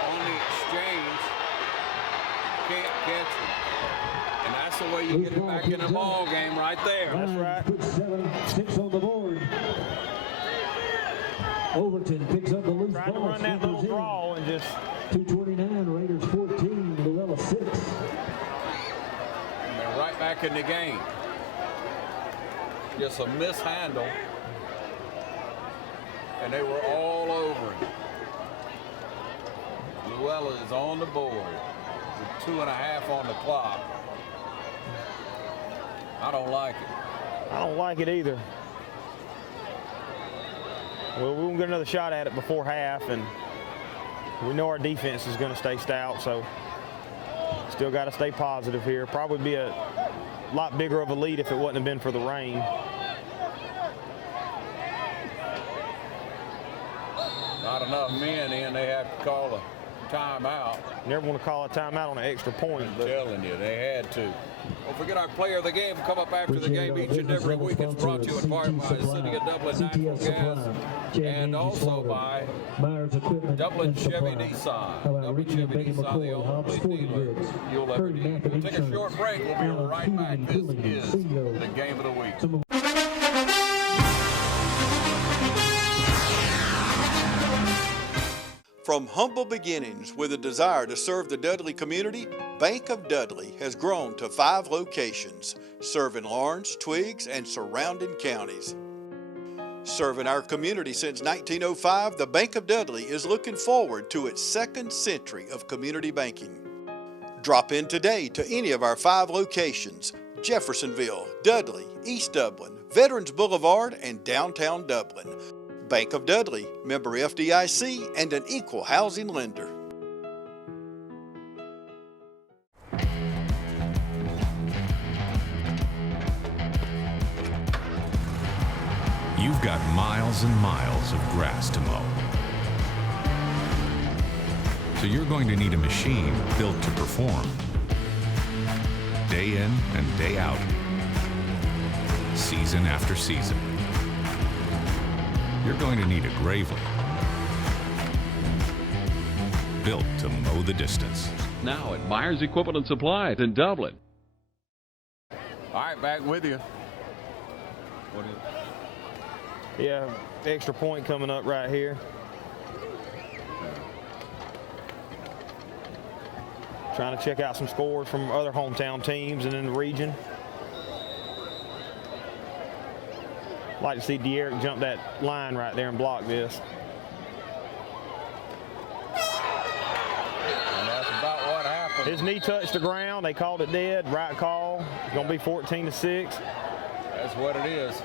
on the exchange. Can't catch it. And that's the way you get it back in the ball game right there. That's right. Put 7-6 on the board. Overton picks up the loose ball. Trying to run that little draw and just 2:29, Raiders 14, Luella 6. And they're right back in the game. Just a mishandle. And they were all over him. Luella is on the board with 2.5 on the clock. I don't like it. I don't like it either. Well, we won't get another shot at it before half, and we know our defense is going to stay stout, so still got to stay positive here. Probably be a lot bigger of a lead if it wouldn't have been for the rain. Not enough men in. They have to call a timeout. Never want to call a timeout on an extra point. I'm telling you, they had to. Don't forget our player of the game will come up after the game each and every week. It's brought to you in part by the City of Dublin Natural Gas and also by Dublin Chevy Nissan. Dublin Chevy Nissan, the only dealer you'll ever need. We'll take a short break. We'll be right back. This is the game of the week. From humble beginnings with a desire to serve the Dudley community, Bank of Dudley has grown to 5 locations, serving Lawrence, Twiggs, and surrounding counties. Serving our community since 1905, the Bank of Dudley is looking forward to its 2nd century of community banking. Drop in today to any of our 5 locations: Jeffersonville, Dudley, East Dublin, Veterans Boulevard, and downtown Dublin. Bank of Dudley, member FDIC, and an equal housing lender. You've got miles and miles of grass to mow. So you're going to need a machine built to perform. Day in and day out. Season after season. You're going to need a Gravely, built to mow the distance. Now at Myers Equipment and Supply in Dublin. All right, back with you. Yeah, extra point coming up right here. Trying to check out some scores from other hometown teams and in the region. Like to see De'Eric jump that line right there and block this. And that's about what happened. His knee touched the ground. They called it dead. Right call. It's going to be 14-6. That's what it is.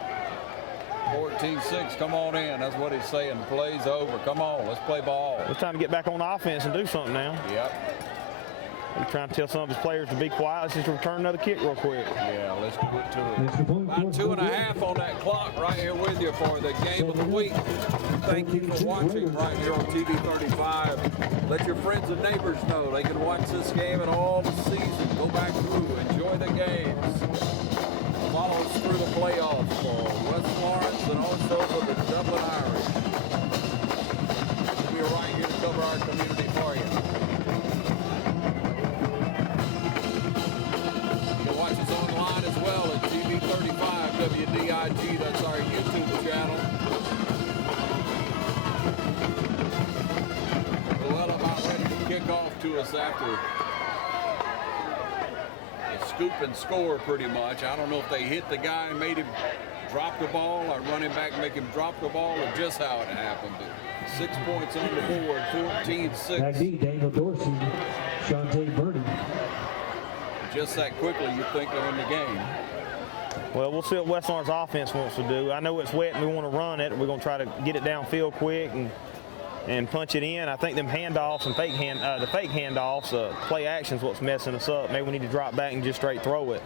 14-6, come on in. That's what he's saying. Play's over. Come on, let's play ball. It's time to get back on the offense and do something now. Yep. He's trying to tell some of his players to be quiet. Let's just return another kick real quick. Yeah, let's do it to it. About 2.5 on that clock right here with you for the game of the week. Thank you for watching right here on TV 35. Let your friends and neighbors know they can watch this game and all the season. Go back through, enjoy the games. Follow us through the playoffs for West Lawrence and also for the Dublin Irish. We'll be right here to cover our community for you. Watch us online as well at TV 35 WDIG. That's our YouTube channel. Luella about ready to kick off to us after a scoop and score pretty much. I don't know if they hit the guy and made him drop the ball or running back make him drop the ball or just how it happened. But 6 points on the board, 14-6. Back D, Daniel Dorsey, Shante Birdie. Just that quickly, you think they're in the game. Well, we'll see what West Lawrence offense wants to do. I know it's wet and we want to run it. We're going to try to get it downfield quick and punch it in. I think them handoffs and the fake handoffs, play action's what's messing us up. Maybe we need to drop back and just straight throw it.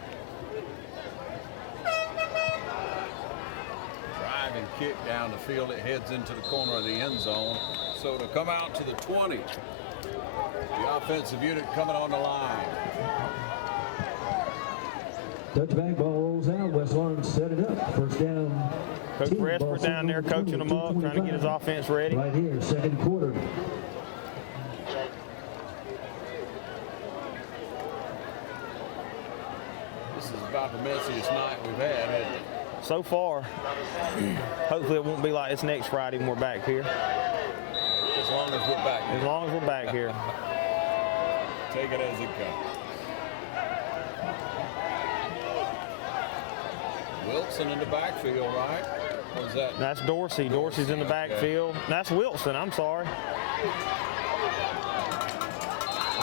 Drive and kick down the field. It heads into the corner of the end zone. So to come out to the 20, the offensive unit coming on the line. Touchback ball rolls out. West Lawrence set it up. First down. Coach Resper down there coaching them up, trying to get his offense ready. Right here, second quarter. This is about the messiest night we've had, hasn't it? So far. Hopefully it won't be like this next Friday when we're back here. As long as we're back here. As long as we're back here. Take it as it comes. Wilson in the backfield, right? Or is that? That's Dorsey. Dorsey's in the backfield. That's Wilson, I'm sorry.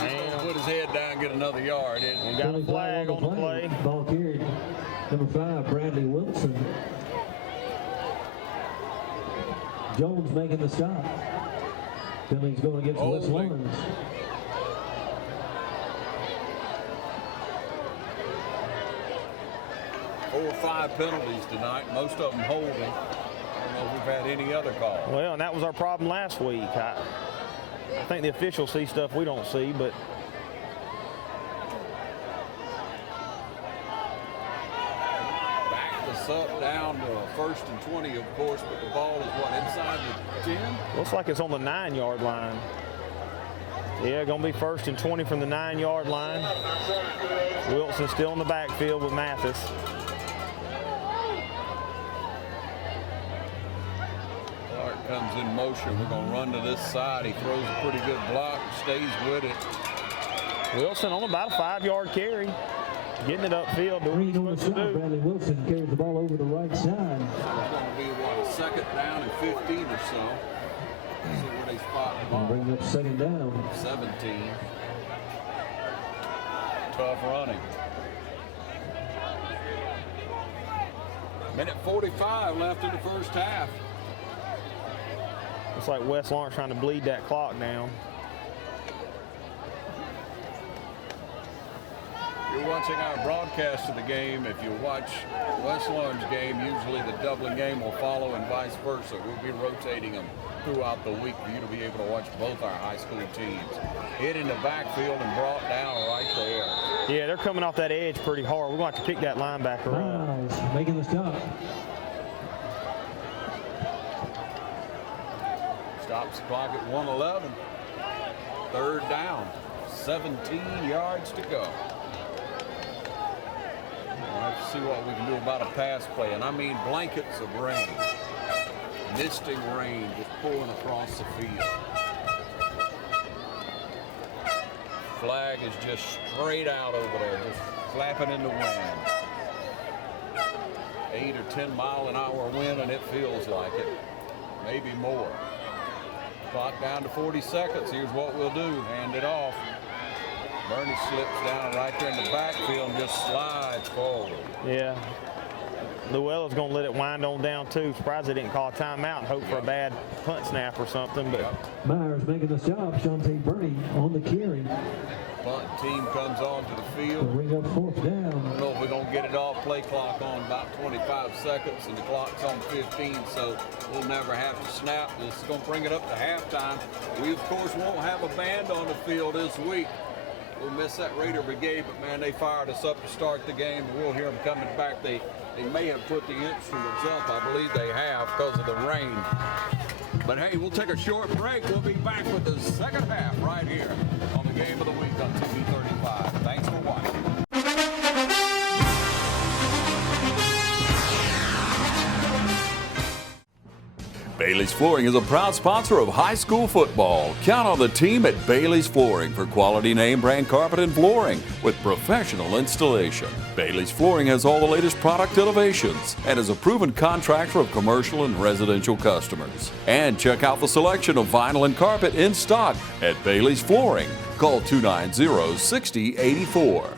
He's going to put his head down and get another yard. We got a flag on the play. Ball carried. Number 5, Bradley Wilson. Jones making the stop. Penalty's going against West Lawrence. Four or five penalties tonight, most of them holding. I don't know if we've had any other call. Well, and that was our problem last week. I think the officials see stuff we don't see, but back this up down to 1st and 20, of course, but the ball is what, inside the 10? looks like it's on the 9-yard line. Yeah, going to be 1st and 20 from the 9-yard line. Wilson still in the backfield with Mathis. Clark comes in motion. We're going to run to this side. He throws a pretty good block, stays with it. Wilson on about a 5-yard carry. Getting it upfield, doing what he's supposed to do. Bradley Wilson carries the ball over the right side. It's going to be, what, a 2nd down and 15 or so. See where they spot the ball. Bring up 2nd down. 17. Tough running. Minute 45 left in the first half. Looks like West Lawrence trying to bleed that clock down. You're watching our broadcast of the game. If you watch West Lawrence game, usually the Dublin game will follow and vice versa. We'll be rotating them throughout the week for you to be able to watch both our high school teams. Hit in the backfield and brought down right there. Yeah, they're coming off that edge pretty hard. We're going to have to pick that linebacker up. Miles making the stop. Stops the clock at 1:11. 3rd down. 17 yards to go. We'll have to see what we can do about a pass play. And I mean blankets of rain. Misting rain just pouring across the field. Flag is just straight out over there, just flapping in the wind. 8 or 10 mile an hour wind, and it feels like it. Maybe more. Clock down to 40 seconds. Here's what we'll do. Hand it off. Bernie slips down right there in the backfield and just slides forward. Yeah. Luella's going to let it wind on down, too. Surprised they didn't call a timeout and hope for a bad punt snap or something. But Myers making the stop. Shante Bernie on the carry. Punt team comes onto the field. Bring up 4th down. I don't know if we're going to get it off. Play clock on about 25 seconds, and the clock's on 15, so we'll never have to snap. This is going to bring it up to halftime. We, of course, won't have a band on the field this week. We'll miss that Raider Brigade, but, man, they fired us up to start the game. We'll hear them coming back. They may have put the instruments up. I believe they have because of the rain. But, hey, we'll take a short break. We'll be back with the second half right here on the Game of the Week on TV 35. Thanks for watching. Bailey's Flooring is a proud sponsor of high school football. Count on the team at Bailey's Flooring for quality name brand carpet and flooring with professional installation. Bailey's Flooring has all the latest product innovations and is a proven contractor of commercial and residential customers. And check out the selection of vinyl and carpet in stock at Bailey's Flooring. Call 290-6084.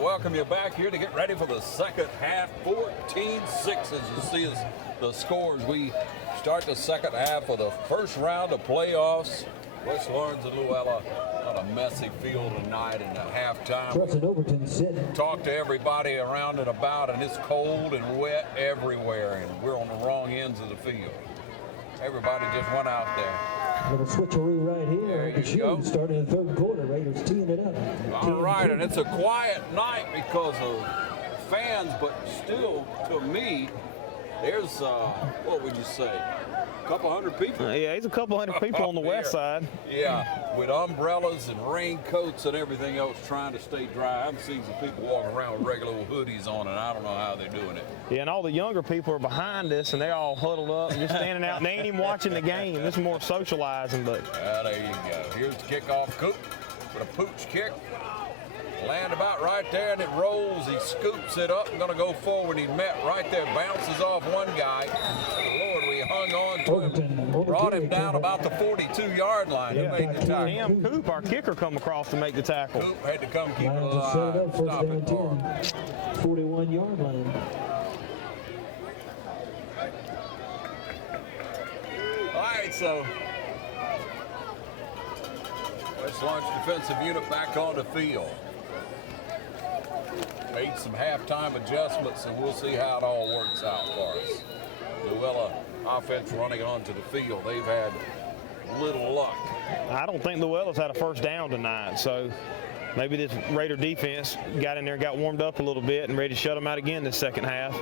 Welcome you back here to get ready for the second half. 14-6 as you see as the scores. We start the second half with the first round of playoffs. West Lawrence and Luella on a messy field tonight in the halftime. Trustin Overton sitting. Talk to everybody around and about, and it's cold and wet everywhere, and we're on the wrong ends of the field. Everybody just went out there. A little switcheroo right here. There you go. Starting in the 3rd quarter. Raiders teeing it up. All right, and it's a quiet night because of fans, but still, to me, there's, what would you say, a couple hundred people? Yeah, he's a couple hundred people on the west side. Yeah, with umbrellas and raincoats and everything else trying to stay dry. I've seen some people walking around with regular hoodies on, and I don't know how they're doing it. Yeah, and all the younger people are behind us, and they're all huddled up and just standing out. And they ain't even watching the game. This is more socializing, but. There you go. Here's the kickoff. Coop with a pooch kick. Land about right there, and it rolls. He scoops it up and going to go forward. He met right there, bounces off one guy. Lord, we hung on to him. Brought him down about the 42-yard line. Who made the tackle? Damn, Coop, our kicker, come across to make the tackle. Coop had to come keep it alive. Stop it for him. 41-yard line. so West Lawrence defensive unit back on the field. Made some halftime adjustments, and we'll see how it all works out for us. Luella offense running onto the field. They've had little luck. I don't think Luella's had a first down tonight, so maybe this Raider defense got in there, got warmed up a little bit, and ready to shut them out again this second half.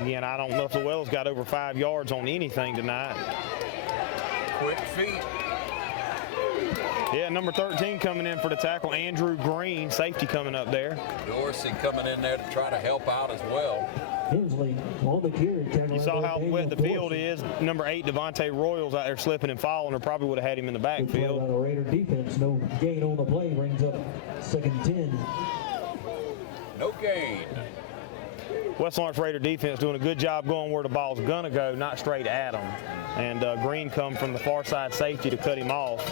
Again, I don't know if Luella's got over 5 yards on anything tonight. Quick feet. Yeah, number 13 coming in for the tackle, Andrew Green, safety coming up there. Dorsey coming in there to try to help out as well. Hensley on the carry. You saw how wet the field is. Number 8, Devontae Royals out there slipping and falling, or probably would have had him in the backfield. By the Raider defense, no gain on the play, brings up 2nd and 10. No gain. West Lawrence Raider defense doing a good job going where the ball's gonna go, not straight at them. And Green come from the far side safety to cut him off.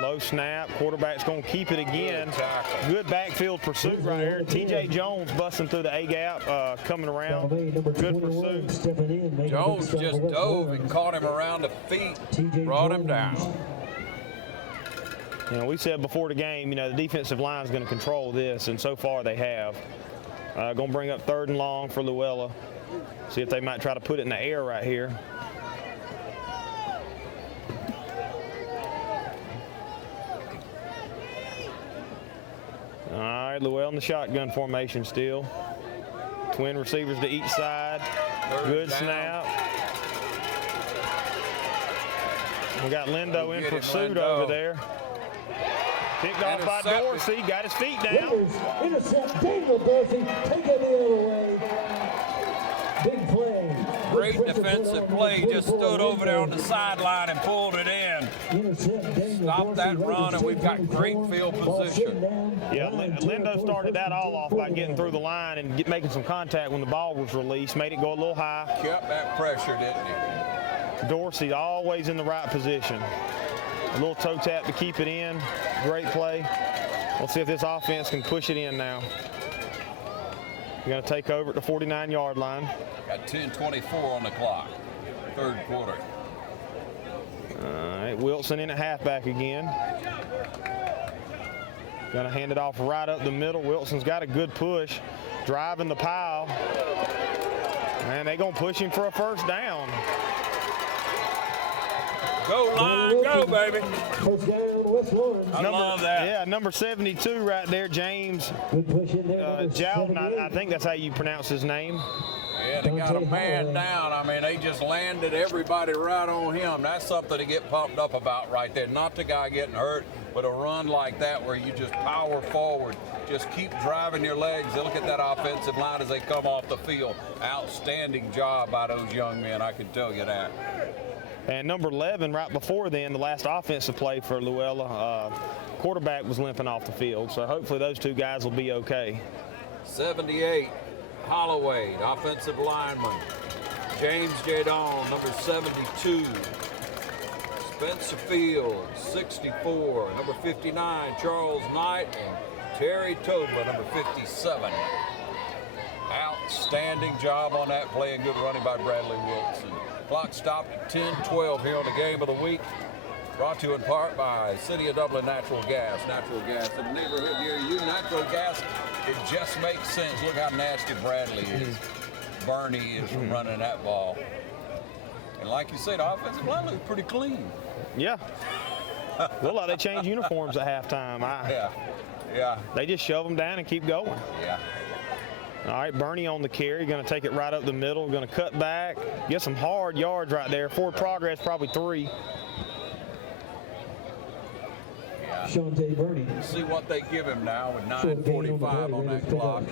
Low snap, quarterback's gonna keep it again. Good backfield pursuit right here. TJ Jones busting through the A-gap, coming around. Good pursuit. Jones just dove and caught him around the feet, brought him down. You know, we said before the game, you know, the defensive line is going to control this, and so far they have. Going to bring up 3rd and long for Luella. See if they might try to put it in the air right here. All right, Luella in the shotgun formation still. Twin receivers to each side. Good snap. We got Lindo in pursuit over there. Picked off by Dorsey, got his feet down. Intercept, Daniel Dorsey, take it the other way. Big play. Great defensive play, just stood over there on the sideline and pulled it in. Stopped that run, and we've got great field position. Yeah, Lindo started that all off by getting through the line and making some contact when the ball was released, made it go a little high. Kept that pressure, didn't he? Dorsey always in the right position. A little toe tap to keep it in. Great play. We'll see if this offense can push it in now. We're going to take over at the 49-yard line. Got 10:24 on the clock. 3rd quarter. All right, Wilson in at halfback again. Going to hand it off right up the middle. Wilson's got a good push. Driving the pile. And they're going to push him for a first down. Go line, go baby. First down, West Lawrence. I love that. Yeah, number 72 right there, James Good push in there. Jowden, I think that's how you pronounce his name. Yeah, they got a man down. I mean, they just landed everybody right on him. That's something to get pumped up about right there. Not the guy getting hurt, but a run like that where you just power forward. Just keep driving your legs. Look at that offensive line as they come off the field. Outstanding job by those young men, I can tell you that. And number 11, right before then, the last offensive play for Luella, quarterback was limping off the field. So hopefully those two guys will be okay. 78, Holloway, offensive lineman. James Jadon, number 72. Spencer Fields, 64. Number 59, Charles Knight. And Terry Tobler, number 57. Outstanding job on that play and good running by Bradley Wilson. Clock stopped at 10:12 here on the game of the week. Brought to you in part by City of Dublin Natural Gas. Natural gas in the neighborhood near you. Natural gas, it just makes sense. Look how nasty Bradley is. Bernie is running that ball. And like you said, the offensive line looks pretty clean. Yeah. Look like they change uniforms at halftime. Yeah. They just shove them down and keep going. Yeah. All right, Bernie on the carry, going to take it right up the middle, going to cut back, get some hard yards right there. Forward progress, probably 3. Yeah. Shante Bernie. See what they give him now with 9:45 on that clock.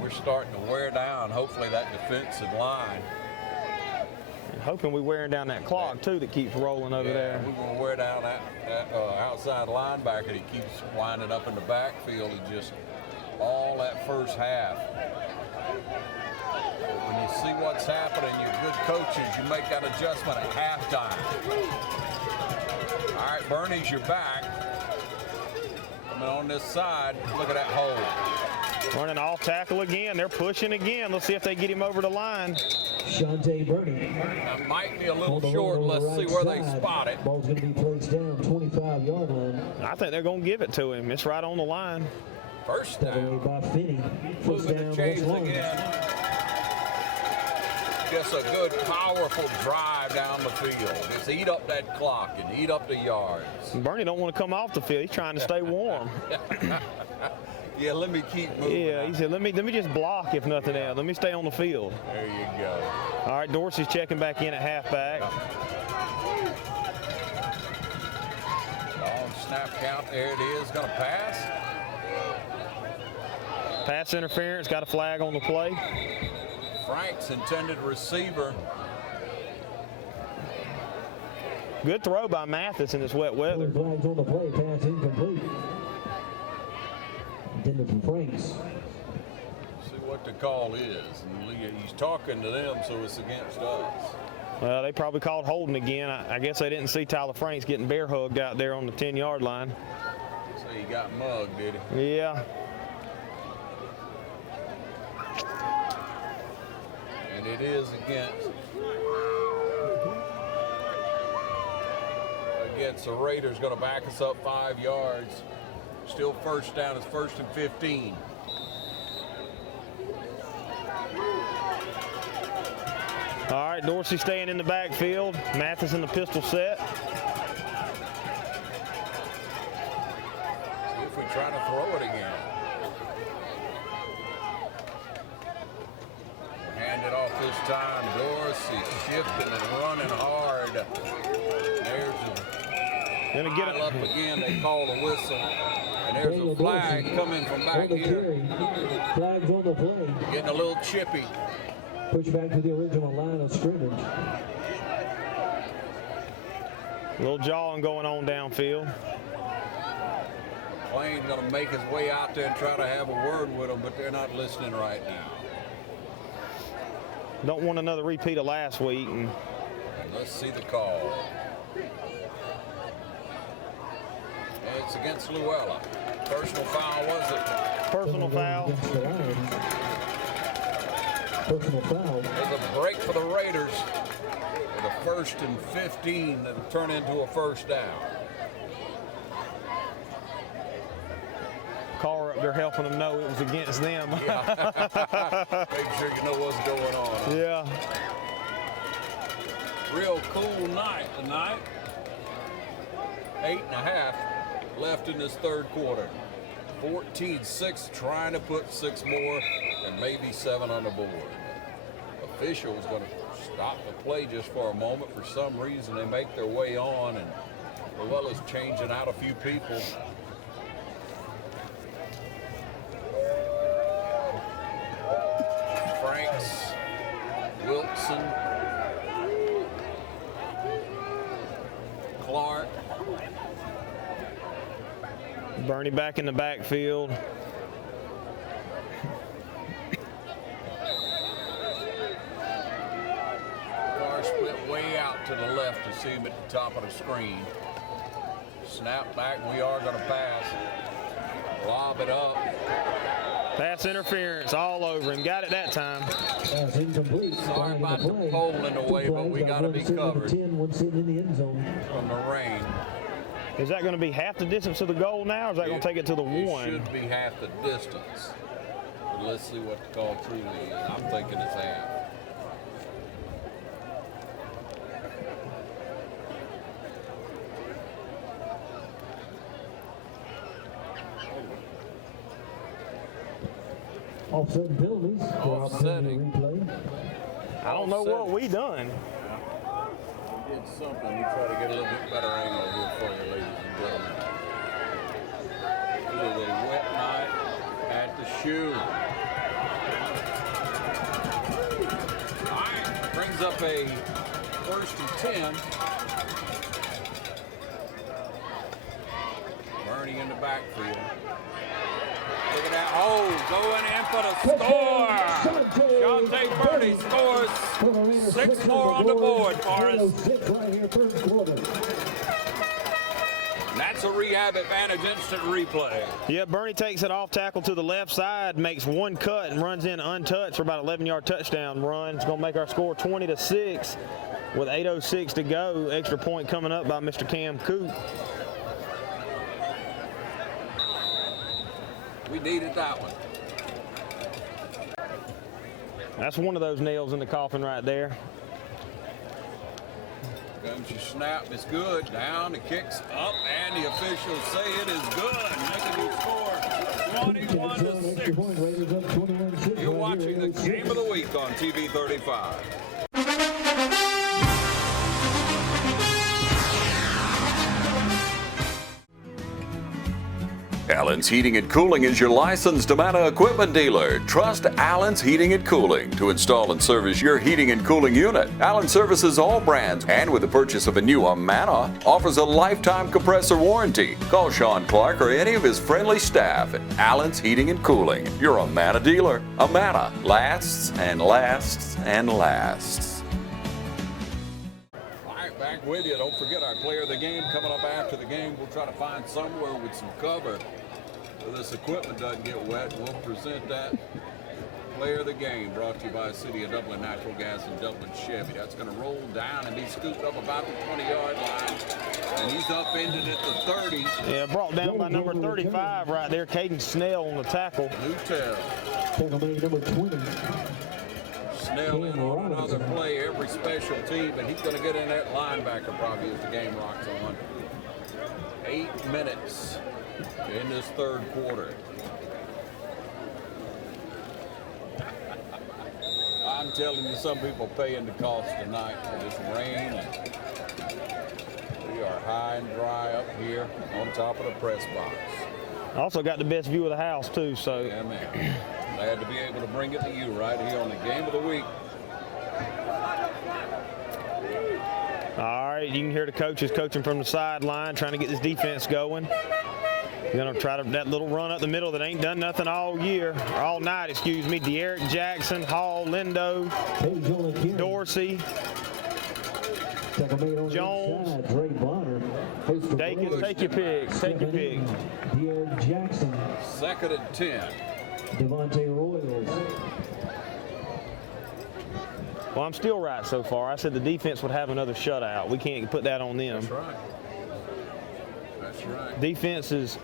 We're starting to wear down, hopefully, that defensive line. Hoping we're wearing down that clock, too, that keeps rolling over there. We're going to wear down that outside linebacker. He keeps winding up in the backfield. He just all that first half. When you see what's happening, you're good coaches, you make that adjustment at halftime. All right, Bernie's your back. Coming on this side, look at that hole. Running off tackle again. They're pushing again. Let's see if they get him over the line. Shante Bernie. That might be a little short. Let's see where they spot it. Ball's going to be placed down 25-yard line. I think they're going to give it to him. It's right on the line. First That away down. by Finney. First Moving down, the chains West Lawrence. again. Just a good, powerful drive down the field. Just eat up that clock and eat up the yards. Bernie don't want to come off the field. He's trying to stay warm. Yeah, let me keep moving. Yeah, he said, let me just block if nothing else. Let me stay on the field. There you go. All right, Dorsey's checking back in at halfback. Long snap count. There it is. Going to pass. Pass interference. Got a flag on the play. Frank's intended receiver. Good throw by Mathis in this wet weather. Flags on the play. Pass incomplete. Intended from Franks. See what the call is. And he's talking to them, so it's against us. Well, they probably called holding again. I guess they didn't see Tyler Franks getting bear hugged out there on the 10-yard line. So he got mugged, did he? Yeah. And it is against the Raiders. Going to back us up 5 yards. Still first down. It's 1st and 15. All right, Dorsey staying in the backfield. Mathis in the pistol set. See if we try to throw it again. Hand it off this time. Dorsey shifting and running hard. There's a Gonna get it up again. They call the whistle. And there's a flag coming from back here. Flags on the play. Getting a little chippy. Push back to the original line of scrimmage. a little jawing going on downfield. Plain's going to make his way out there and try to have a word with them, but they're not listening right now. Don't want another repeat of last week. And let's see the call. It's against Luella. Personal foul, was it? Personal foul. Personal foul. There's a break for the Raiders. With a 1st and 15 that'll turn into a first down. Caller up there helping them know it was against them. Yeah. Make sure you know what's going on. Yeah. Real cool night tonight. 8.5 left in this third quarter. 14-6, trying to put 6 more and maybe 7 on the board. Officials going to stop the play just for a moment. For some reason, they make their way on, and Luella's changing out a few people. Franks, Wilson, Clark. Bernie back in the backfield. Car split way out to the left to see him at the top of the screen. Snap back, we are going to pass. Lob it up. Pass interference all over him. Got it that time. Pass incomplete. Sorry about the pole in the way, but we got to be covered 10, one sitting in the end zone. from the rain. Is that going to be half the distance to the goal now, or is that going to take it to the It one? should be half the distance. But let's see what the call truly is. I'm thinking it's half. Offsetting penalties. Offsetting. Replay. I don't know what we done. We did something. We try to get a little bit better angle here for you, ladies and gentlemen. It is a wet night at the shoe. All right, brings up a 1st and 10. Bernie in the backfield. Look at that. Oh, going in for the score. Shante Birdie scores 6 more on the board for us. And that's a rehab advantage instant replay. Yeah, Bernie takes it off tackle to the left side, makes one cut and runs in untouched for about 11-yard touchdown run. It's going to make our score 20-6 with 8:06 to go. Extra point coming up by Mr. Cam Coop. We needed that one. That's one of those nails in the coffin right there. Comes your snap, it's good. Down, the kick's up, and the officials say it is good. Making you score 21-6. You're watching the game of the week on TV 35. Allen's Heating and Cooling is your licensed Amana equipment dealer. Trust Allen's Heating and Cooling to install and service your heating and cooling unit. Allen services all brands, and with the purchase of a new Amana, offers a lifetime compressor warranty. Call Sean Clark or any of his friendly staff at Allen's Heating and Cooling, your Amana dealer. Amana lasts and lasts and lasts. All right, back with you. Don't forget our player of the game coming up after the game. We'll try to find somewhere with some cover so this equipment doesn't get wet. We'll present that player of the game, brought to you by the City of Dublin Natural Gas and Dublin Chevy. That's going to roll down and be scooped up about the 20-yard line. And he's upended at the 30. Yeah, brought down by number 35 right there, Caden Snell on the tackle. Newtel. Number 20. Snell in on another play, every special team, and he's going to get in that linebacker probably as the game rocks on. 8 minutes in this third quarter. I'm telling you, some people paying the cost tonight for this rain. We are high and dry up here on top of the press box. Also got the best view of the house too, so. Yeah, man. Glad to be able to bring it to you right here on the game of the week. All right, you can hear the coaches coaching from the sideline, trying to get this defense going. You're going to try that little run up the middle that ain't done nothing all year, or all night, excuse me. De'Eric Jackson, Hall, Lindo, Dorsey, Jones, Dakins, take your pick, take your pick. De'Eric Jackson. 2nd and 10. Devontae Royals. Well, I'm still right so far. I said the defense would have another shutout. We can't put that on them. That's right. That's right. Defense is,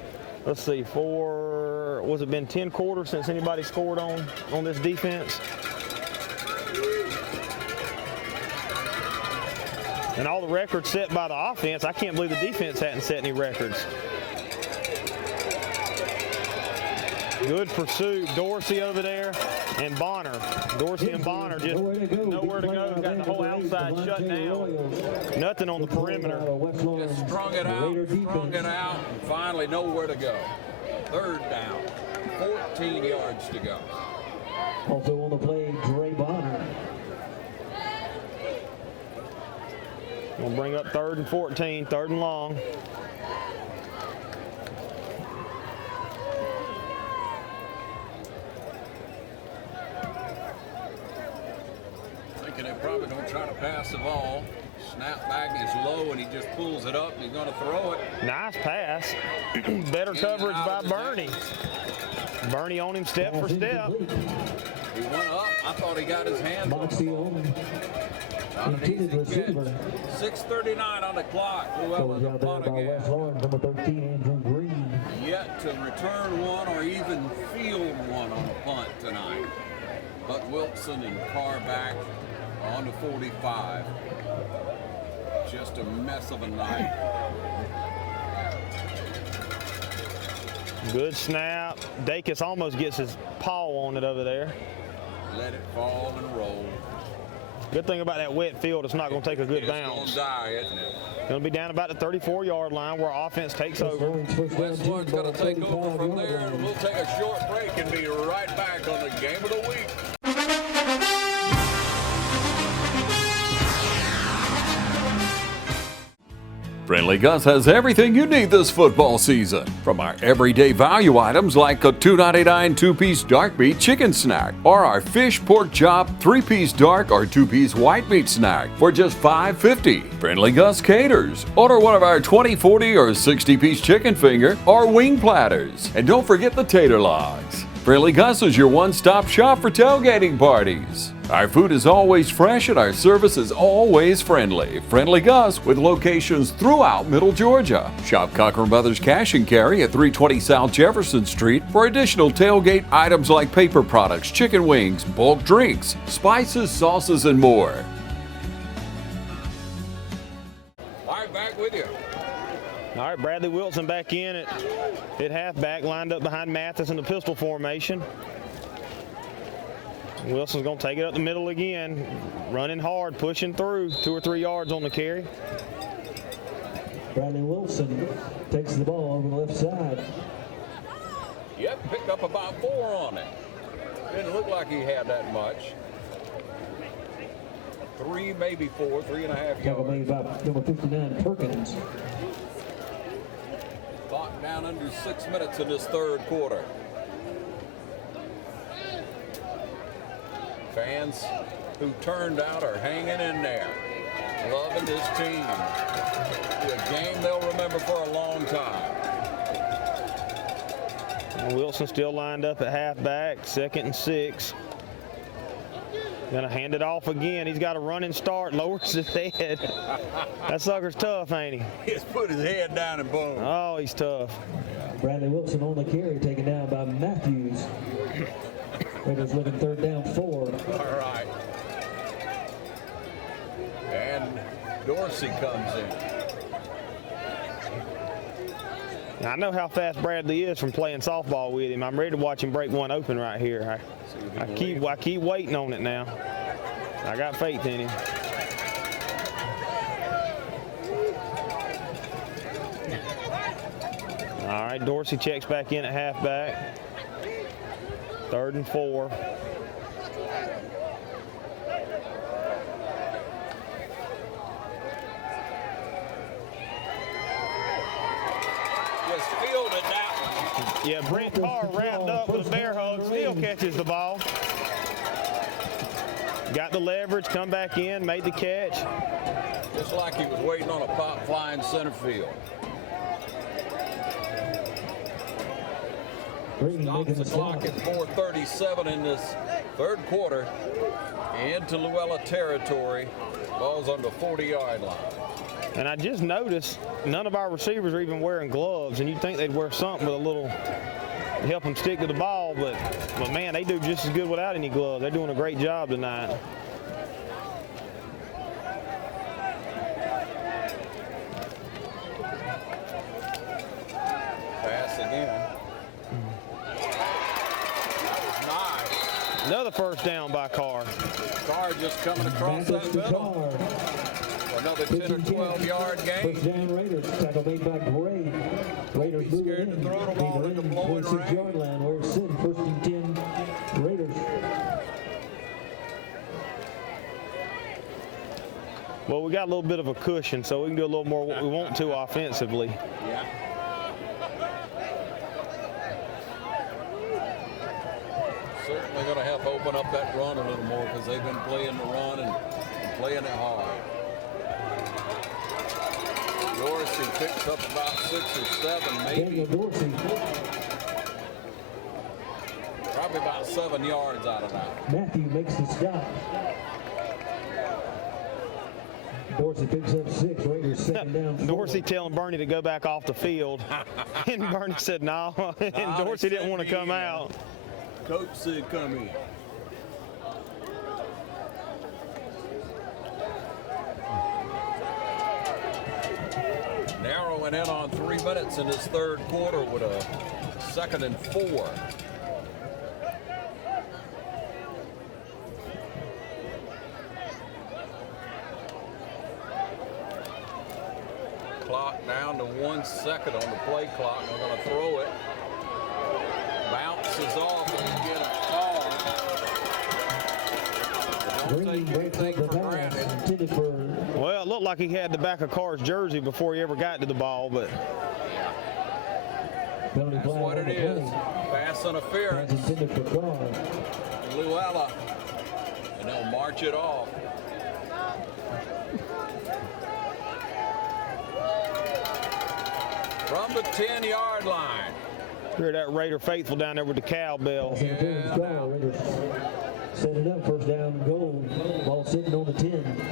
let's see, was it been 10 quarters since anybody scored on this defense? And all the records set by the offense, I can't believe the defense hadn't set any records. Good pursuit, Dorsey over there, and Bonner. Dorsey and Bonner just nowhere to go. Got the whole outside shut down. Nothing on the perimeter. Just strung it out, and finally nowhere to go. 3rd down, 14 yards to go. Also on the play, Dre Bonner. We'll bring up 3rd and 14, 3rd and long. Thinking they're probably going to try to pass the ball. Snap back is low, and he just pulls it up. He's going to throw it. Nice pass. Better coverage by Bernie. Bernie on him step for step. He went up. I thought he got his hands on the ball. Not an easy catch. 6:39 on the clock. Luella the punt again. Number 13, Andrew Green. Yet to return one or even field one on a punt tonight. But Wilson and Carr back on the 45. Just a mess of a night. Good snap. Dakis almost gets his paw on it over there. Let it fall and roll. Good thing about that wet field, it's not going to take a good It's bounce. going to die, isn't it? Going to be down about the 34-yard line where offense takes over. West Lawrence going to take over from there, and we'll take a short break and be right back on the game of the week. Friendly Gus has everything you need this football season. From our everyday value items like a $2.99 two-piece dark meat chicken snack, or our fish pork chop 3-piece dark or 2-piece white meat snack for just $5.50. Friendly Gus caters. Order one of our 20, 40, or 60-piece chicken finger or wing platters. And don't forget the tater logs. Friendly Gus is your one-stop shop for tailgating parties. Our food is always fresh and our service is always friendly. Friendly Gus with locations throughout Middle Georgia. Shop Cochran Brothers Cash and Carry at 320 South Jefferson Street for additional tailgate items like paper products, chicken wings, bulk drinks, spices, sauces, and more. All right, back with you. All right, Bradley Wilson back in at halfback, lined up behind Mathis in the pistol formation. Wilson's going to take it up the middle again, running hard, pushing through, 2 or 3 yards on the carry. Bradley Wilson takes the ball over the left side. Yep, picked up about 4 on it. Didn't look like he had that much. 3, maybe 4, 3.5 Tackle yards. made by number 59, Perkins. Clock down under 6 minutes in this third quarter. Fans who turned out are hanging in there, loving this team. A game they'll remember for a long time. And Wilson still lined up at halfback, 2nd and 6. Gonna hand it off again. He's got a running start, lowers his head. That sucker's tough, ain't he? He's put his head down and boom. Oh, he's tough. Bradley Wilson on the carry, taken down by Matthews. Raiders looking 3rd down 4. All right. And Dorsey comes in. I know how fast Bradley is from playing softball with him. I'm ready to watch him break one open right here. I keep waiting on it now. I got faith in him. All right, Dorsey checks back in at halfback. 3rd and 4. Just fielded that one. Yeah, Brent Carr wrapped up with a bear hug, still catches the ball. Got the leverage, come back in, made the catch. Just like he was waiting on a pop fly in center field. Stops the clock at 4:37 in this third quarter. Into Luella territory. Ball's on the 40-yard line. And I just noticed none of our receivers are even wearing gloves, and you'd think they'd wear something with a little to help them stick to the ball, but man, they do just as good without any gloves. They're doing a great job tonight. Pass again. Another first down by Carr. Carr just coming across that middle. Another 10 or 12-yard gain. First down Raiders. Tackle made by Gray. Raiders moving in. To throw the ball in the blowing 26-yard line. Where it's sitting. 1st and 10 Raiders. Well, we got a little bit of a cushion, so we can do a little more what we want to offensively. Yeah. Certainly going to help open up that run a little more because they've been playing the run and playing it hard. Dorsey picks up about 6 or 7, maybe. Dorsey. Probably about 7 yards out of that. Matthew makes the stop. Dorsey picks up 6. Raiders 2nd down 4. Dorsey telling Bernie to go back off the field. And Bernie said no. And Dorsey didn't want to come out. Coach said come in. Narrowing in on 3 minutes in this third quarter with a 2nd and 4. Clock down to 1 second on the play clock. We're going to throw it. Bounces off and get a call. Sometimes they take things for granted. Well, it looked like he had the back of Carr's jersey before he ever got to the ball, but That's what it is. Pass interference. Luella. And they'll march it off. From the 10-yard line. Hear that Raider faithful down there with the cowbell. Set it up, first down goal. Ball sitting on the 10.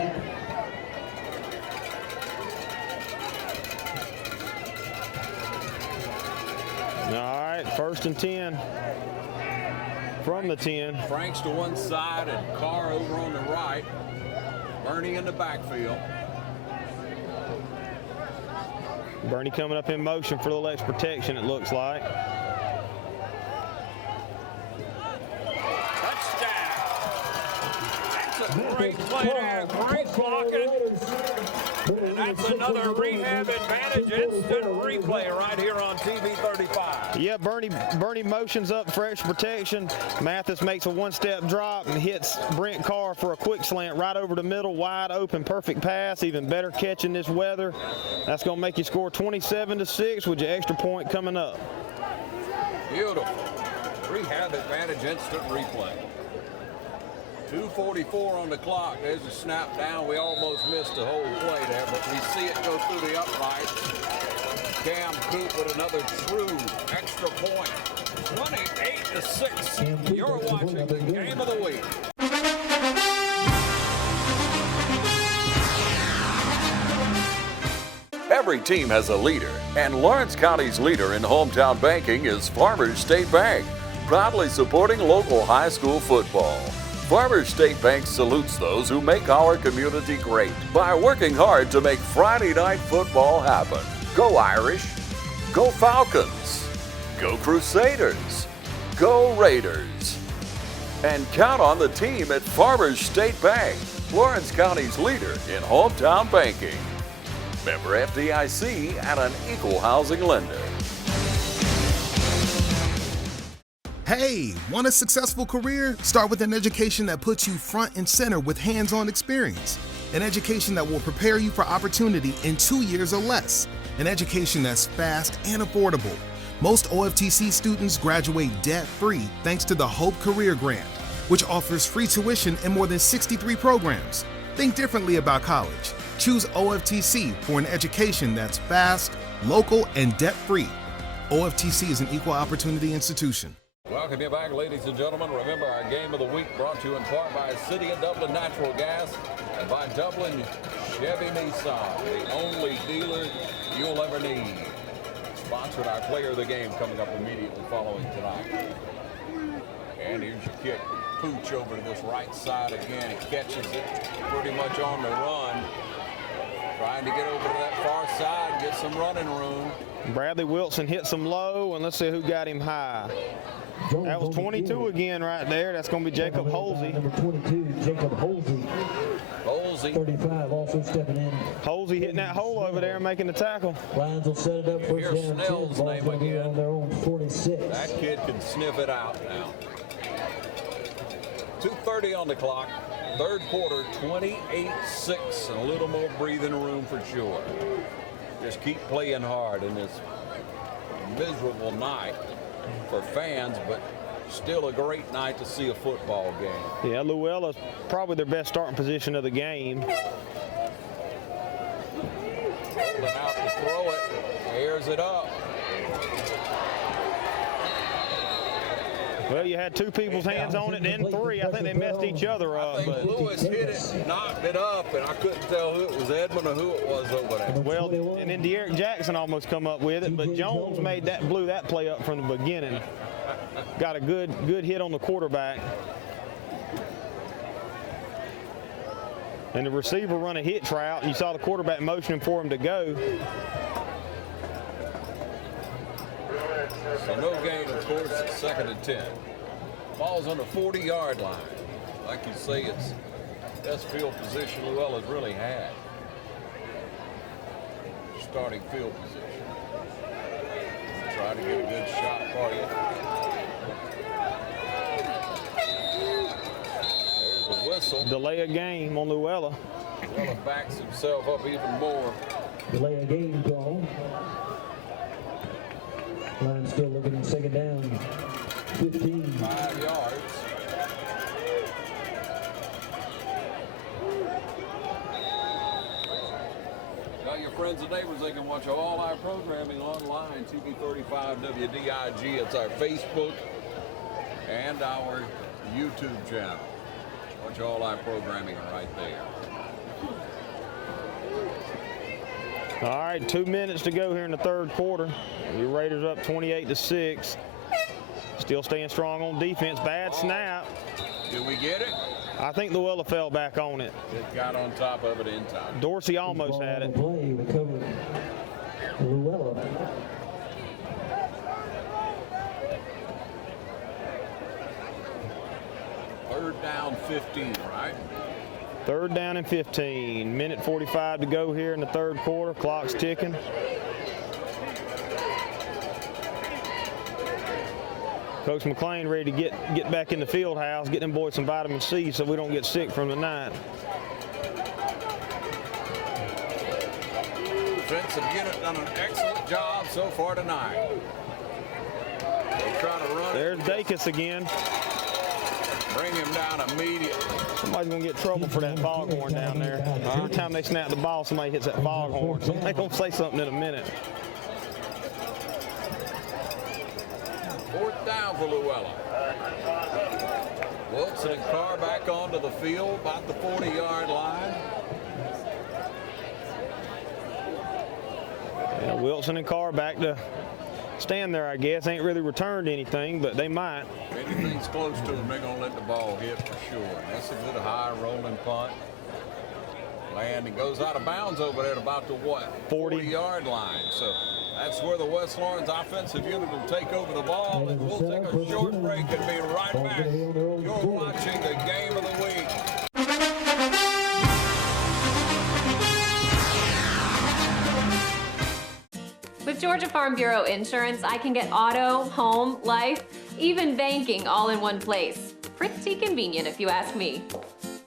All right, 1st and 10 from the 10. Franks to one side and Carr over on the right. Bernie in the backfield. Bernie coming up in motion for a little extra protection, it looks like. Touchdown. That's a great play there. Great blocking. And that's another rehab advantage. Instant replay right here on TV 35. Yeah, Bernie motions up for extra protection. Mathis makes a one-step drop and hits Brent Carr for a quick slant right over the middle, wide open, perfect pass. Even better catch in this weather. That's going to make you score 27-6 with your extra point coming up. Beautiful. Rehab advantage, instant replay. 2:44 on the clock. There's a snap down. We almost missed the whole play there, but we see it go through the upright. Cam Coop with another true extra point. 28-6. You're watching the game of the week. Every team has a leader, and Lawrence County's leader in hometown banking is Farmers State Bank, proudly supporting local high school football. Farmers State Bank salutes those who make our community great by working hard to make Friday night football happen. Go Irish, go Falcons, go Crusaders, go Raiders. And count on the team at Farmers State Bank, Lawrence County's leader in hometown banking. Member FDIC and an equal housing lender. Hey, want a successful career? Start with an education that puts you front and center with hands-on experience. An education that will prepare you for opportunity in 2 years or less. An education that's fast and affordable. Most OFTC students graduate debt-free thanks to the Hope Career Grant, which offers free tuition in more than 63 programs. Think differently about college. Choose OFTC for an education that's fast, local, and debt-free. OFTC is an equal opportunity institution. Welcome you back, ladies and gentlemen. Remember, our game of the week brought to you in part by City of Dublin Natural Gas and by Dublin Chevy Nissan, the only dealer you'll ever need. Sponsored our player of the game coming up immediately following tonight. And here's your kick. Pooch over to this right side again. He catches it pretty much on the run. Trying to get over to that far side, get some running room. Bradley Wilson hits him low, and let's see who got him high. That was 22 again right there. That's going to be Jacob Holsey. Number 22, Jacob Holsey. 35 also stepping in. Holsey hitting that hole over there and making the tackle. Lions will set it up first Here's down. Snell's name again. On their own 46. That kid can sniff it out now. 2:30 on the clock. Third quarter, 28-6, and a little more breathing room for sure. Just keep playing hard in this miserable night for fans, but still a great night to see a football game. Yeah, Luella's probably their best starting position of the game. Holding out to throw it, airs it up. Well, you had two people's hands on it, and then three. I think they messed each other up. I think Lewis hit it, knocked it up, and I couldn't tell who it was, Edmund or who it was over there. Well, and then De'Eric Jackson almost come up with it, but Jones blew that play up from the beginning. Got a good hit on the quarterback. And the receiver run a hitch route, and you saw the quarterback motioning for him to go. So no gain, of course, it's 2nd and 10. Ball's on the 40-yard line. Like you say, it's best field position Luella's really had. Starting field position. Try to get a good shot for you. There's a whistle. Delay a game on Luella. Luella backs himself up even more. Delay a game call. Line still looking at second down. 15. 5 yards. Tell your friends and neighbors they can watch all our programming online. TV35 WDIG. It's our Facebook and our YouTube channel. Watch all our programming right there. All right, 2 minutes to go here in the third quarter. Your Raiders up 28-6. Still staying strong on defense. Bad snap. Did we get it? I think Luella fell back on it. It got on top of it in time. Dorsey almost had it. Play recovered. Luella. Third down 15, right? Third down and 15. Minute 45 to go here in the third quarter. Clock's ticking. Coach McClain ready to get back in the field house, get them boys some vitamin C so we don't get sick from the night. Defensive unit done an excellent job so far tonight. They try to run. There's Dacus again. Bring him down immediately. Somebody's going to get trouble for that foghorn down there. Every time they snap the ball, somebody hits that foghorn. Somebody's going to say something in a minute. Fourth down for Luella. Wilson and Carr back onto the field, about the 40-yard line. Yeah, Wilson and Carr back to stand there, I guess. Ain't really returned anything, but they might. If anything's close to them, they're going to let the ball hit for sure. That's a good high rolling punt. Landing goes out of bounds over there at about the what? 40-yard line. So that's where the West Lawrence offensive unit will take over the ball, and we'll take a short break and be right back. You're watching the game of the week. With Georgia Farm Bureau Insurance, I can get auto, home, life, even banking all in one place. Pretty convenient if you ask me.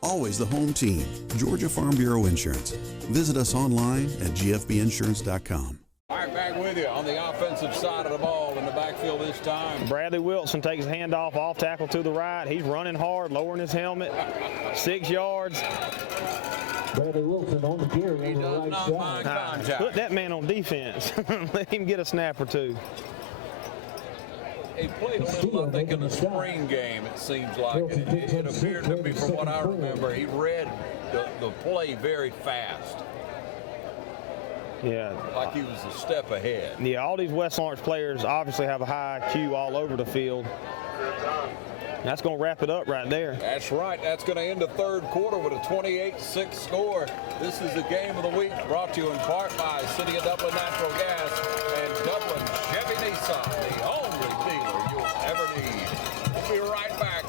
Always the home team, Georgia Farm Bureau Insurance. Visit us online at gfbinsurance.com. All right, back with you on the offensive side of the ball in the backfield this time. Bradley Wilson takes his handoff, off tackle to the right. He's running hard, lowering his helmet. 6 yards. Bradley Wilson on the carry on the right side. Put that man on defense. Let him get a snap or two. He played a little, I think, in the spring game, it seems like. It appeared to me, from what I remember, he read the play very fast. Yeah. Like he was a step ahead. Yeah, all these West Lawrence players obviously have a high IQ all over the field. That's going to wrap it up right there. That's right. That's going to end the third quarter with a 28-6 score. This is the game of the week, brought to you in part by City of Dublin Natural Gas and Dublin Chevy Nissan, the only dealer you'll ever need. We'll be right back.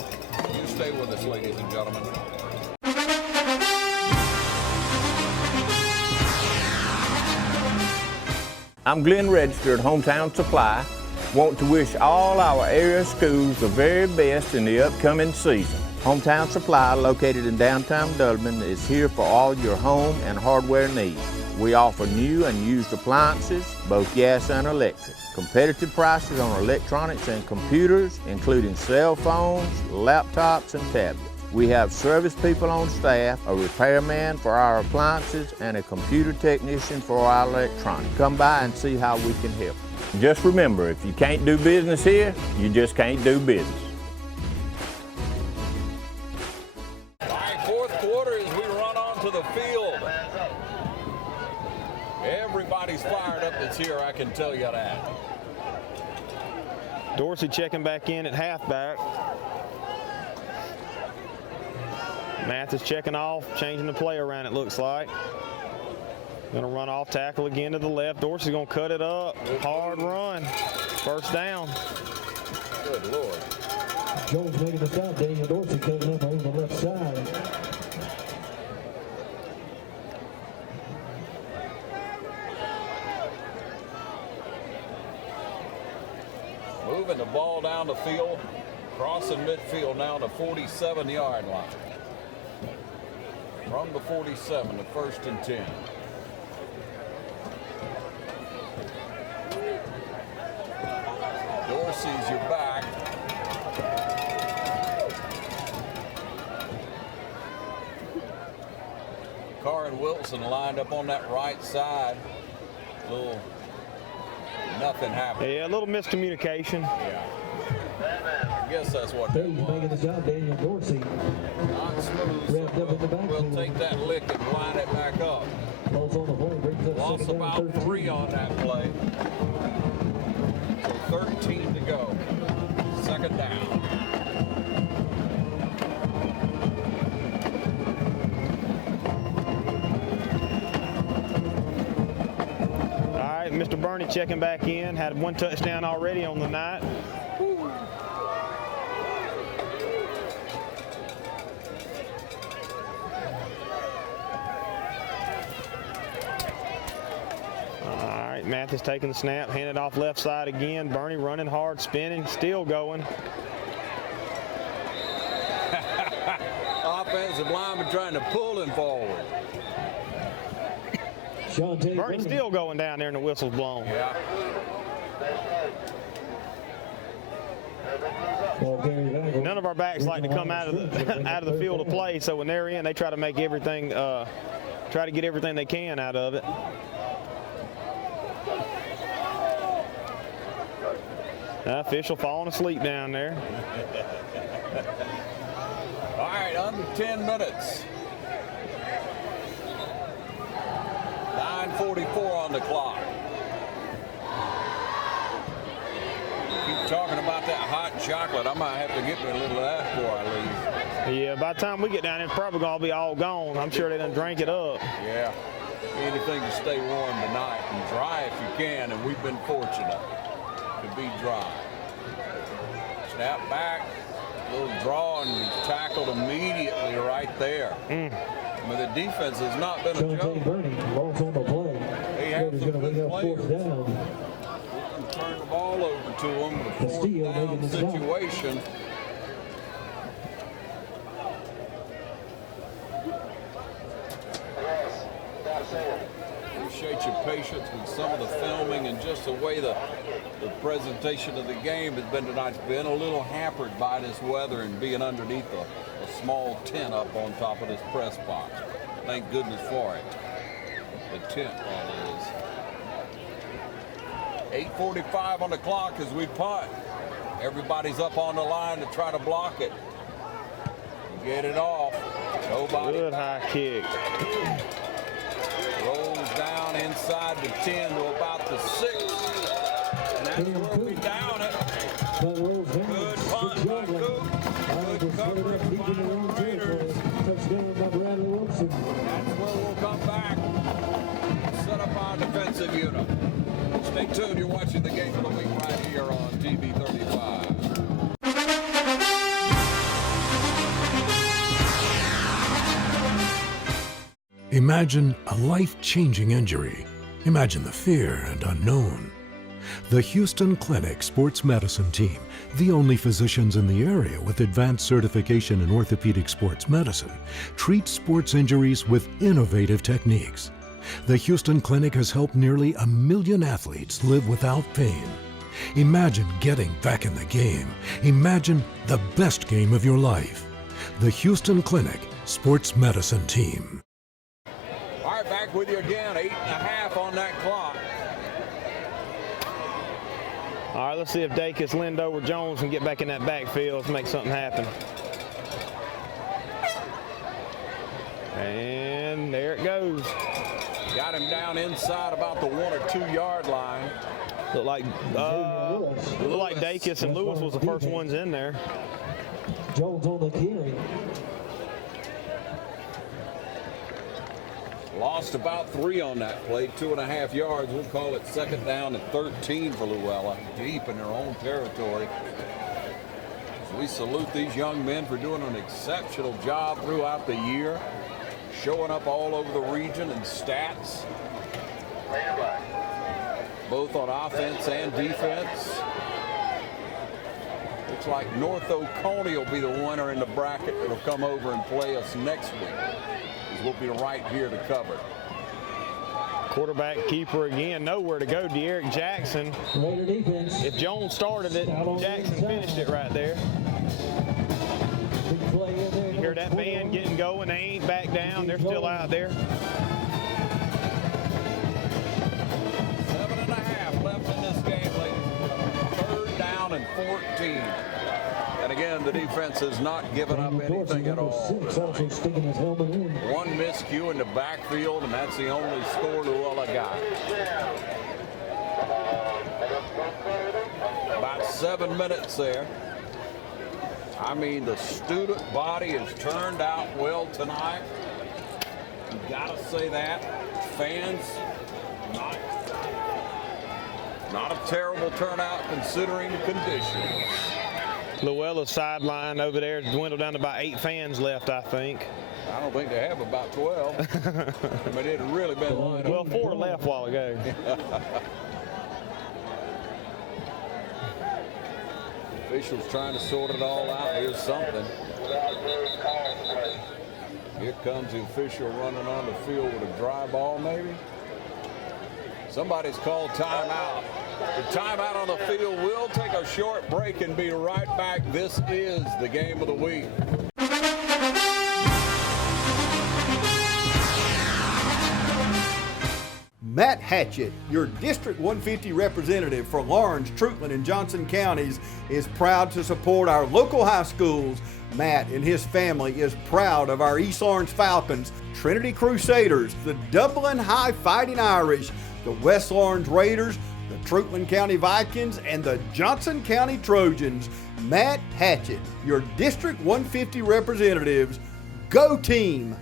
You stay with us, ladies and gentlemen. I'm Glenn Register at Hometown Supply. Want to wish all our area schools the very best in the upcoming season. Hometown Supply, located in downtown Dublin, is here for all your home and hardware needs. We offer new and used appliances, both gas and electric. Competitive prices on electronics and computers, including cell phones, laptops, and tablets. We have service people on staff, a repairman for our appliances, and a computer technician for our electronics. Come by and see how we can help. Just remember, if you can't do business here, you just can't do business. All right, fourth quarter as we run onto the field. Everybody's fired up that's here, I can tell you that. Dorsey checking back in at halfback. Mathis checking off, changing the play around, it looks like. Going to run off tackle again to the left. Dorsey's going to cut it up. Hard run. First down. Good Lord. Jones making the stop. Daniel Dorsey coming up on the left side. Moving the ball down the field. Crossing midfield now to 47-yard line. from the 47 to 1st and 10. Dorsey's your back. Carr and Wilson lined up on that right side. Nothing happened. Yeah, a little miscommunication. Yeah. I guess that's what that was. Making the job, Daniel Dorsey. Not smooth. So we'll take that lick and line it back up. Balls on the play, brings up Lost second down, about 3 on that play. So 13 to go. Second down. All right, Mr. Burney checking back in. Had 1 touchdown already on the night. Mathis taking the snap, handed off left side again. Burney running hard, spinning, still going. Offensive lineman trying to pull him forward. Burney still going down there and the whistle's blown. Yeah. None of our backs like to come out of the field of play, so when they're in, they try to make everything, try to get everything they can out of it. Official falling asleep down there. All right, under 10 minutes. 9:44 on the clock. Keep talking about that hot chocolate. I might have to get me a little of that before I leave. Yeah, by the time we get down there, it's probably going to be all gone. I'm sure they done drank it up. Yeah, anything to stay warm tonight and dry if you can, and we've been fortunate to be dry. Snap back, little draw, and he's tackled immediately right there. I mean, the defense has not been a joke. They have some good players. Turn the ball over to them. The fourth down situation. Appreciate your patience with some of the filming and just the way the presentation of the game has been tonight. It's been a little hampered by this weather and being underneath a small tent up on top of this press box. Thank goodness for it. The tent, that is. 8:45 on the clock as we punt. Everybody's up on the line to try to block it. Get it off. Nobody. Good high kick. Rolls down inside the 10 to about the 6. And that's where we down it. Good punt by Coop. Good coverage by the Raiders. Touchdown by Bradley Wilson. That's where we'll come back. Set up our defensive unit. Stay tuned. You're watching the game of the week right here on TV 35. Imagine a life-changing injury. Imagine the fear and unknown. The Houston Clinic Sports Medicine Team, the only physicians in the area with advanced certification in orthopedic sports medicine, treats sports injuries with innovative techniques. The Houston Clinic has helped nearly 1 million athletes live without pain. Imagine getting back in the game. Imagine the best game of your life. The Houston Clinic Sports Medicine Team. All right, back with you again. 8.5 on that clock. All right, let's see if Dacus, Lindover, Jones can get back in that backfield. Let's make something happen. And there it goes. Got him down inside about the 1 or 2 yard line. Looked like Dacus and Lewis was the first ones in there. Jones on the carry. Lost about 3 on that play, 2.5 yards. We'll call it second down and 13 for Luella, deep in their own territory. So we salute these young men for doing an exceptional job throughout the year, showing up all over the region in stats, both on offense and defense. We'll looks like North Oconee will be the winner in the bracket that'll come over and play us next week, because we'll be right here to cover. Quarterback keeper again, nowhere to go. De'Eric Jackson. Raider defense. If Jones started it, Jackson finished it right there. Big play in there. You hear that band getting going. They ain't back down. They're still out there. 7.5 left in this game, ladies and gentlemen. 3rd down and 14. And again, the defense has not given up anything at all. 6 also sticking his helmet in. One miscue in the backfield, and that's the only score Luella got. About 7 minutes there. I mean, the student body has turned out well tonight. You gotta say that. Fans, not a terrible turnout considering the conditions. Luella's sideline over there dwindled down to about 8 fans left, I think. I don't think they have about 12. I mean, it had really been lined up. Well, 4 left a while ago. Officials trying to sort it all out. Here's something. Here comes the official running on the field with a dry ball, maybe. Somebody's called timeout. The timeout on the field. We'll take a short break and be right back. This is the game of the week. Matt Hatchett, your District 150 representative for Lawrence, Truitland, and Johnson counties, is proud to support our local high schools. Matt and his family is proud of our East Lawrence Falcons, Trinity Crusaders, the Dublin High Fighting Irish, the West Lawrence Raiders, the Truitland County Vikings, and the Johnson County Trojans. Matt Hatchett, your District 150 representatives. Go team!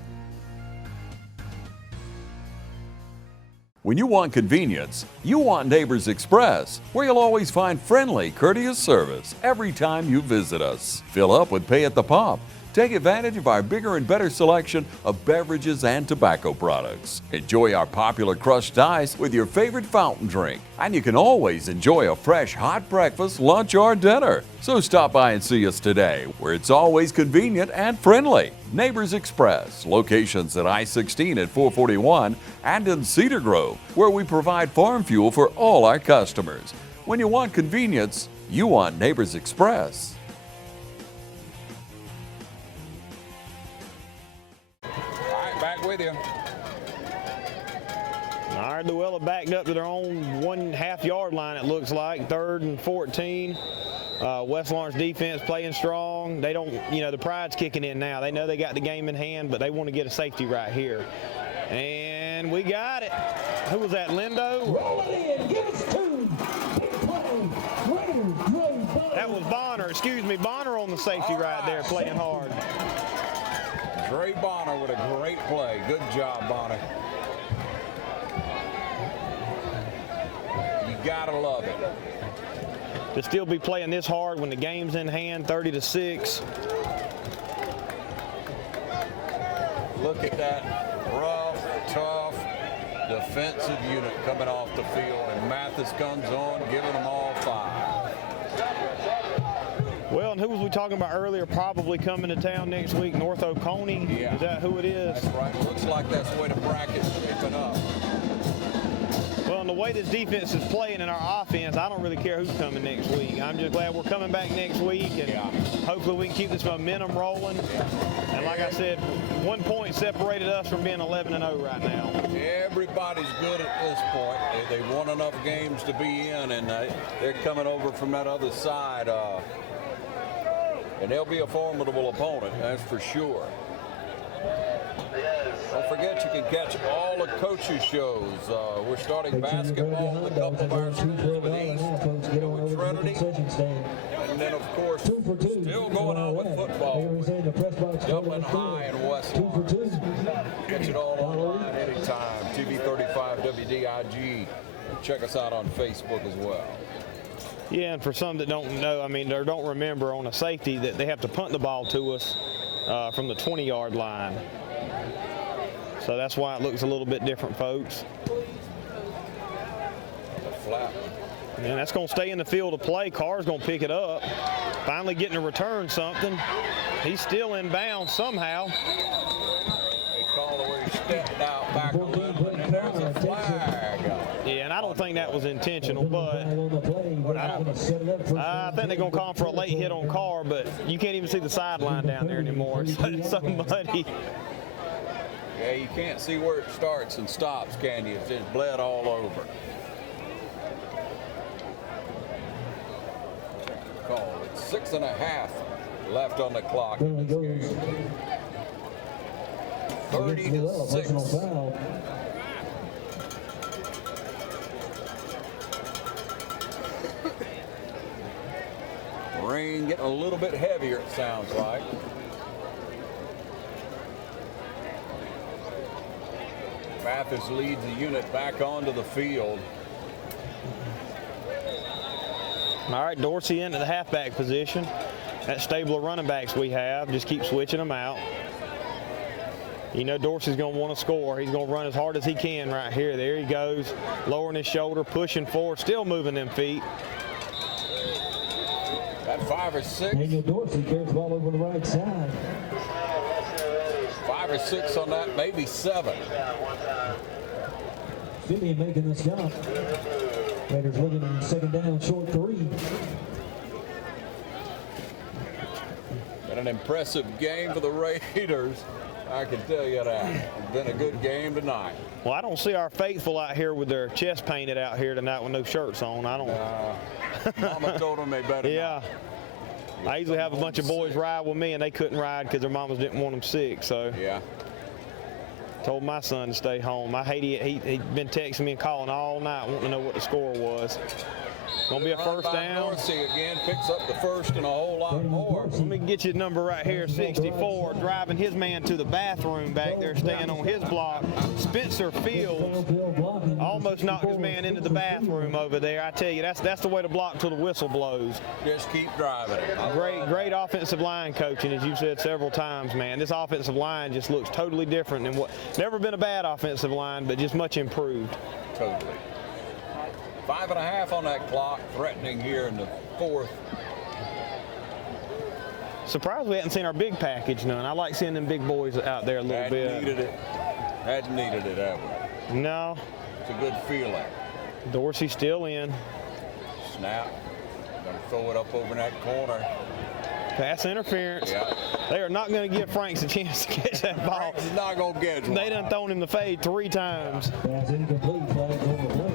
When you want convenience, you want Neighbors Express, where you'll always find friendly, courteous service every time you visit us. Fill up with pay at the pump. Take advantage of our bigger and better selection of beverages and tobacco products. Enjoy our popular crushed ice with your favorite fountain drink. And you can always enjoy a fresh hot breakfast, lunch, or dinner. So stop by and see us today, where it's always convenient and friendly. Neighbors Express, locations at I-16 at 441 and in Cedar Grove, where we provide farm fuel for all our customers. When you want convenience, you want Neighbors Express. With you. All right, Luella backed up to their own 1.5 yard line, it looks like. 3rd and 14. West Lawrence defense playing strong. They don't, the pride's kicking in now. They know they got the game in hand, but they want to get a safety right here. And we got it. Who was that, Lindo? Roll it in, give us 2. That was Bonner, Bonner on the safety right there, playing hard. Dre Bonner with a great play. Good job, Bonner. You gotta love it. To still be playing this hard when the game's in hand, 30-6. Look at that rough, tough defensive unit coming off the field, and Mathis comes on, giving them all 5. Well, and who was we talking about earlier probably coming to town next week? North Oconee? Yeah. Is that who it is? That's right. Looks like that's the way the bracket's shaping up. Well, and the way this defense is playing in our offense, I don't really care who's coming next week. I'm just glad we're coming back next week, and hopefully we can keep this momentum rolling. And like I said, 1 point separated us from being 11-0 right now. Everybody's good at this point. They've won enough games to be in, and they're coming over from that other side. And they'll be a formidable opponent, that's for sure. Don't forget, you can catch all the coaches' shows. We're starting basketball in a couple of our schools with East, with Trinity, and then, of course, still going on with football. Dublin High and West Lawrence. Catch it all online anytime. TV 35 WDIG. Check us out on Facebook as well. Yeah, and for some that don't know, or don't remember, on a safety that they have to punt the ball to us from the 20-yard line. So that's why it looks a little bit different, folks. Flat. And that's going to stay in the field of play. Carr's going to pick it up. Finally getting to return something. He's still in bounds somehow. They call it where he stepped out back a little bit, and there's a flag. Yeah, and I don't think that was intentional, but I think they're going to call for a late hit on Carr, but you can't even see the sideline down there anymore. It's so muddy. Yeah, you can't see where it starts and stops, can you? It's just bled all over. Call. It's 6.5 left on the clock in this game. 30-6. Rain getting a little bit heavier, it sounds like. Mathis leads the unit back onto the field. All right, Dorsey into the halfback position. That stable of running backs we have, just keep switching them out. You know Dorsey's going to want to score. He's going to run as hard as he can right here. There he goes, lowering his shoulder, pushing forward, still moving them feet. Got 5 or 6. Daniel Dorsey carries the ball over the right side. 5 or 6 on that, maybe 7. Simeon making the stop. Raiders looking in second down, short 3. Been an impressive game for the Raiders. I can tell you that. It's been a good game tonight. Well, I don't see our faithful out here with their chest painted out here tonight with no shirts on. I don't. Mama told them they better Yeah. not. I usually have a bunch of boys ride with me, and they couldn't ride because their mamas didn't want them sick. So yeah, told my son to stay home. I hate it. He'd been texting me and calling all night wanting to know what the score was. Gonna be a first down. Dorsey again picks up the first and a whole lot more. Let me get you the number right here, 64, driving his man to the bathroom back there, staying on his block. Spencer Fields almost knocked his man into the bathroom over there. I tell you, that's the way to block till the whistle blows. Just keep driving it. Great offensive line coaching, as you've said several times, man. This offensive line just looks totally different than what, never been a bad offensive line, but just much improved. Totally. 5.5 on that clock, threatening here in the 4th. Surprised we hadn't seen our big package none. I like seeing them big boys out there a little bit. Hadn't needed it ever. No. It's a good feeling. Dorsey still in. Snap. Gonna throw it up over in that corner. Pass interference. Yeah. They are not going to give Franks a chance to catch that ball. Franks is not going to get one. They done thrown him the fade 3 times. Pass incomplete, flags on the play.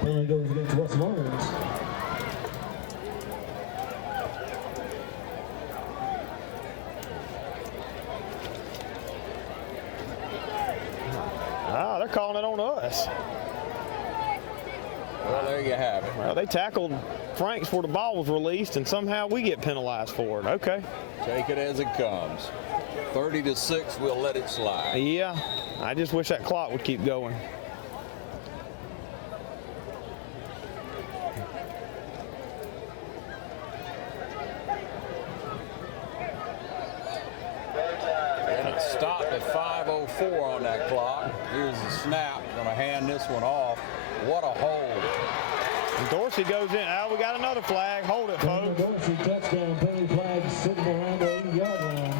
Penalty goes against West Lawrence. Ah, they're calling it on us. Well, there you have it. Well, they tackled Franks before the ball was released, and somehow we get penalized for it. Okay. Take it as it comes. 30-6, we'll let it slide. Yeah, I just wish that clock would keep going. And it stopped at 5:04 on that clock. Here's the snap. Going to hand this one off. What a hold. And Dorsey goes in. Ah, we got another flag. Hold it, folks. Dorsey touchdown, penalty flag sitting around the 80-yard line.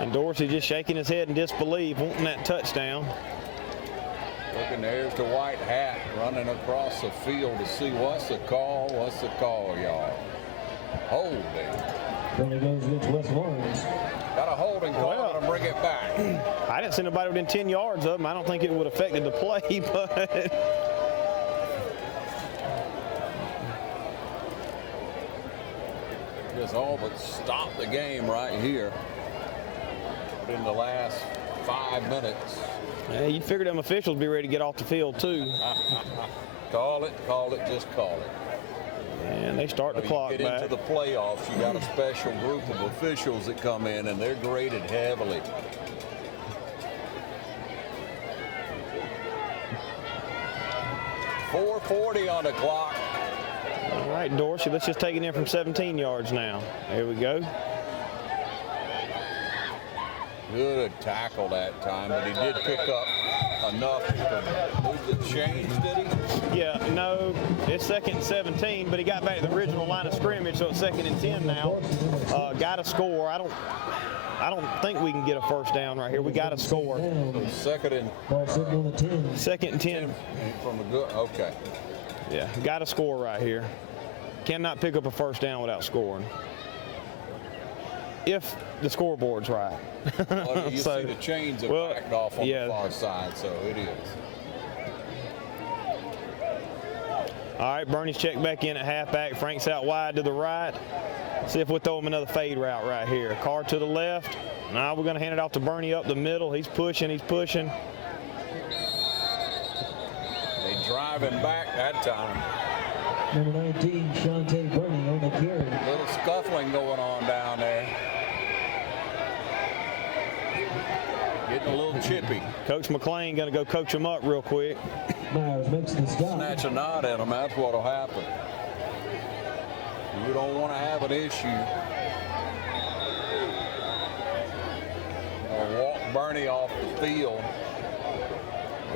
And Dorsey just shaking his head in disbelief, wanting that touchdown. Looking, there's the white hat running across the field to see what's the call. What's the call, y'all? Holding. Penalty goes against West Lawrence. Got a holding call to bring it back. I didn't see nobody within 10 yards of him. I don't think it would have affected the play, but just all but stopped the game right here. But in the last 5 minutes. Yeah, you'd figure them officials be ready to get off the field too. Call it, just call it. And they start the clock get back. into the playoffs, you got a special group of officials that come in, and they're graded heavily. .440 on the clock. All right, Dorsey, let's just take it in from 17 yards now. There we go. Good tackle that time, but he did pick up enough to move the chains, did he? Yeah, no, it's 2nd and 17, but he got back to the original line of scrimmage, so it's 2nd and 10 now. Got to score. I don't think we can get a first down right here. We got to score. So 2nd and 10. From the good. Okay. Yeah, got to score right here. Cannot pick up a first down without scoring. If the scoreboard's right. Well, you see the chains have backed off on the far side, so it is. All right, Bernie's checked back in at halfback. Frank's out wide to the right. See if we'll throw him another fade route right here. Carr to the left. Now we're going to hand it off to Bernie up the middle. He's pushing. They drive him back that time. Number 19, Shante Bernie on the carry. A little scuffling going on down there. Getting a little chippy. Coach McLean going to go coach him up real quick. Myers makes the stop. Snatch a knot at him, that's what'll happen. You don't want to have an issue. Or walk Bernie off the field.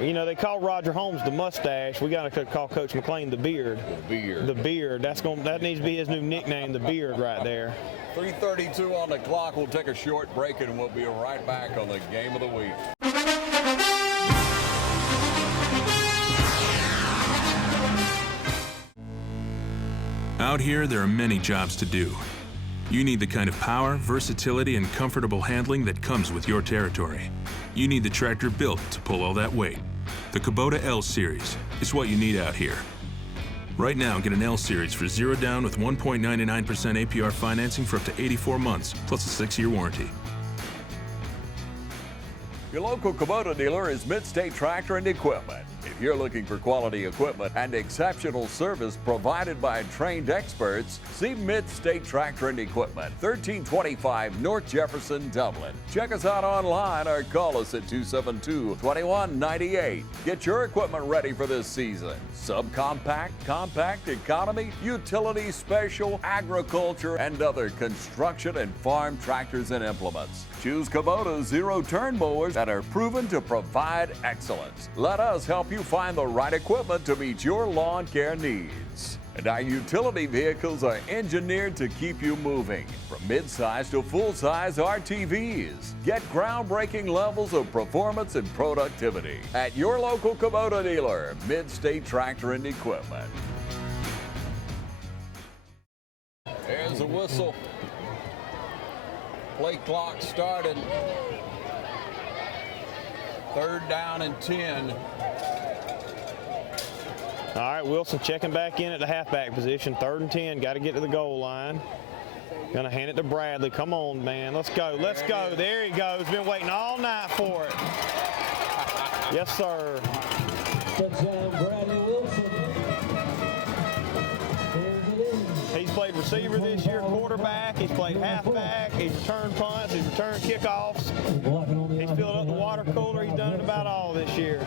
You know, they call Roger Holmes the mustache. We got to call Coach McLean the beard. The beard. That needs to be his new nickname, the beard right there. 3:32 on the clock. We'll take a short break and we'll be right back on the game of the week. Out here, there are many jobs to do. You need the kind of power, versatility, and comfortable handling that comes with your territory. You need the tractor built to pull all that weight. The Kubota L Series is what you need out here. Right now, get an L Series for 0 down with 1.99% APR financing for up to 84 months, plus a 6-year warranty. Your local Kubota dealer is Mid-State Tractor and Equipment. If you're looking for quality equipment and exceptional service provided by trained experts, see Mid-State Tractor and Equipment, 1325 North Jefferson, Dublin. Check us out online or call us at 272-2198. Get your equipment ready for this season. Subcompact, compact, economy, utility, special, agriculture, and other construction and farm tractors and implements. Choose Kubota zero-turn mowers that are proven to provide excellence. Let us help you find the right equipment to meet your lawn care needs. And our utility vehicles are engineered to keep you moving, from mid-size to full-size RTVs. Get groundbreaking levels of performance and productivity at your local Kubota dealer, Mid-State Tractor and Equipment. There's the whistle. Play clock started. 3rd down and 10. All right, Wilson checking back in at the halfback position. 3rd and 10. Got to get to the goal line. Gonna hand it to Bradley. Come on, man. Let's go. Let's go. There he goes. Been waiting all night for it. Yes, sir. Touchdown, Bradley Wilson. He's played receiver this year, quarterback. He's played halfback. He's returned punts. He's returned kickoffs. He's filled up the water cooler. He's done it about all this year.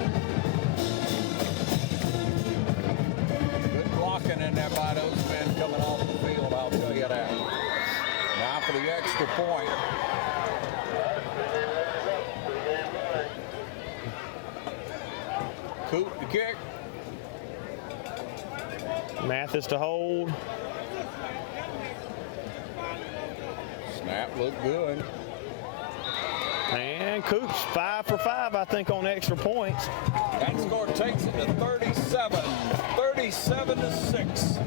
Good blocking in there by those men coming off the field, I'll tell you that. Now for the extra point. Coop the kick. Mathis to hold. Snap looked good. And Coops 5 for 5, I think, on extra points. That score takes it to 37 to 6.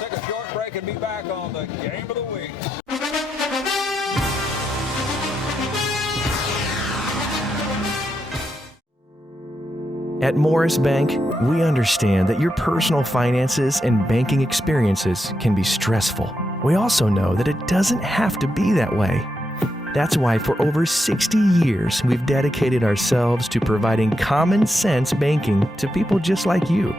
Take a short break and be back on the game of the week. At Morris Bank, we understand that your personal finances and banking experiences can be stressful. We also know that it doesn't have to be that way. That's why for over 60 years, we've dedicated ourselves to providing common sense banking to people just like you.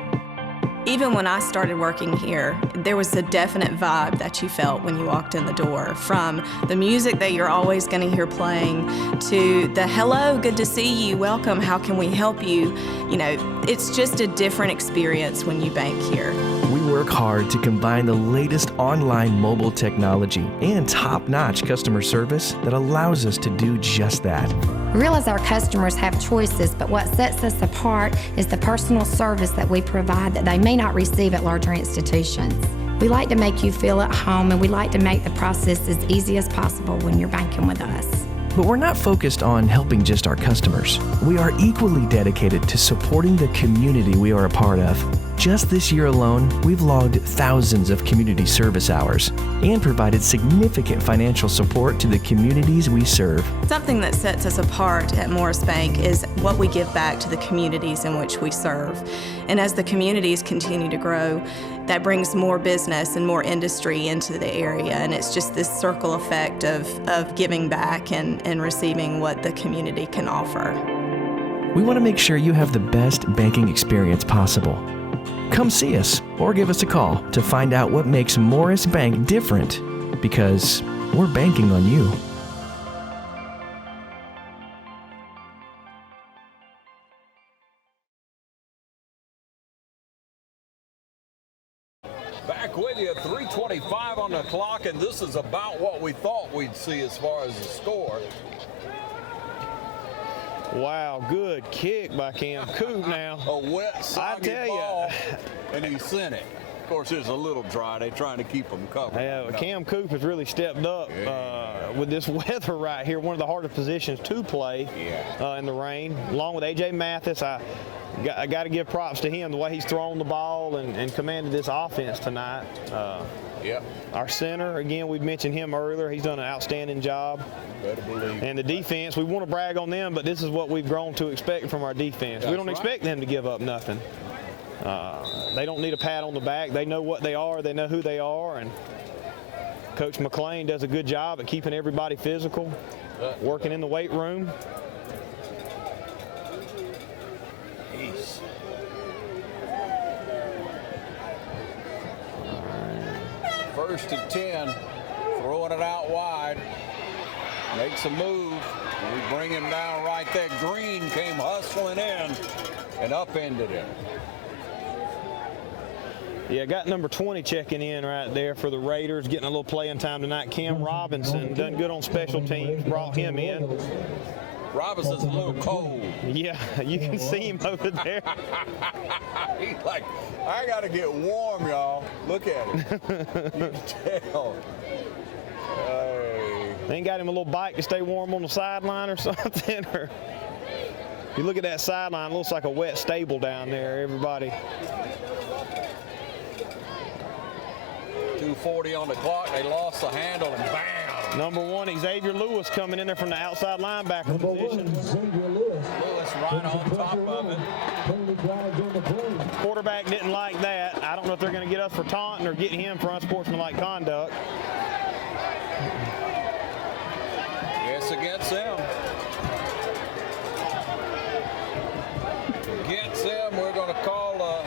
Even when I started working here, there was a definite vibe that you felt when you walked in the door, from the music that you're always going to hear playing to the hello, good to see you, welcome, how can we help you? You know, it's just a different experience when you bank here. We work hard to combine the latest online mobile technology and top-notch customer service that allows us to do just that. We realize our customers have choices, but what sets us apart is the personal service that we provide that they may not receive at larger institutions. We like to make you feel at home, and we like to make the process as easy as possible when you're banking with us. But we're not focused on helping just our customers. We are equally dedicated to supporting the community we are a part of. Just this year alone, we've logged thousands of community service hours and provided significant financial support to the communities we serve. Something that sets us apart at Morris Bank is what we give back to the communities in which we serve. And as the communities continue to grow, that brings more business and more industry into the area, and it's just this circle effect of giving back and receiving what the community can offer. We want to make sure you have the best banking experience possible. Come see us or give us a call to find out what makes Morris Bank different, because we're banking on you. Back with you, 3:25 on the clock, and this is about what we thought we'd see as far as the score. Wow, good kick by Cam Coop now. A wet, soggy ball, and he sent it. Of course, it's a little dry. They're trying to keep them covered. Yeah, Cam Coop has really stepped up with this weather right here. One of the hardest positions to play in the rain. Along with A.J. Mathis, I got to give props to him, the way he's thrown the ball and commanded this offense tonight. Our center, again, we mentioned him earlier. He's done an outstanding job. Better believe. And the defense, we want to brag on them, but this is what we've grown to expect from our defense. We don't expect them to give up nothing. They don't need a pat on the back. They know what they are. They know who they are. And Coach McClain does a good job at keeping everybody physical, working in the weight room. Peace. First and 10, throwing it out wide. Makes a move. We bring him down right there. Green came hustling in and upended him. Yeah, got number 20 checking in right there for the Raiders, getting a little playing time tonight. Cam Robinson done good on special teams, brought him in. Robinson's a little cold. Yeah, you can see him over there. He's like, I got to get warm, y'all. Look at him. You can tell. They ain't got him a little bike to stay warm on the sideline or something? Or you look at that sideline, it looks like a wet stable down there, everybody. 2:40 on the clock. They lost the handle and bam. Number 1, Xavier Lewis coming in there from the outside linebacker position. Lewis right on top of it. Quarterback didn't like that. I don't know if they're going to get us for taunting or getting him for unsportsmanlike conduct. Yes, against them. Against them, we're going to call a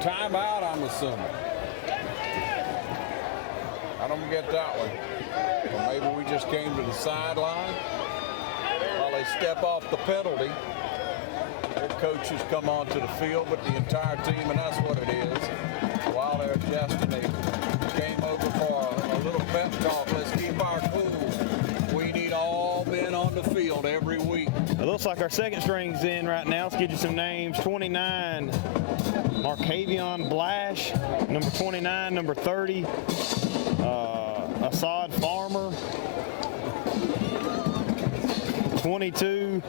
timeout, I'm assuming. I don't get that one. Or maybe we just came to the sideline while they step off the penalty. Their coaches come onto the field, but the entire team, and that's what it is. While they're adjusting, they came over for a little pep talk. Let's keep our cool. We need all men on the field every week. It looks like our second string's in right now. Let's get you some names. 29, Markavion Blash. Number 29, number 30, Assad Farmer. 22,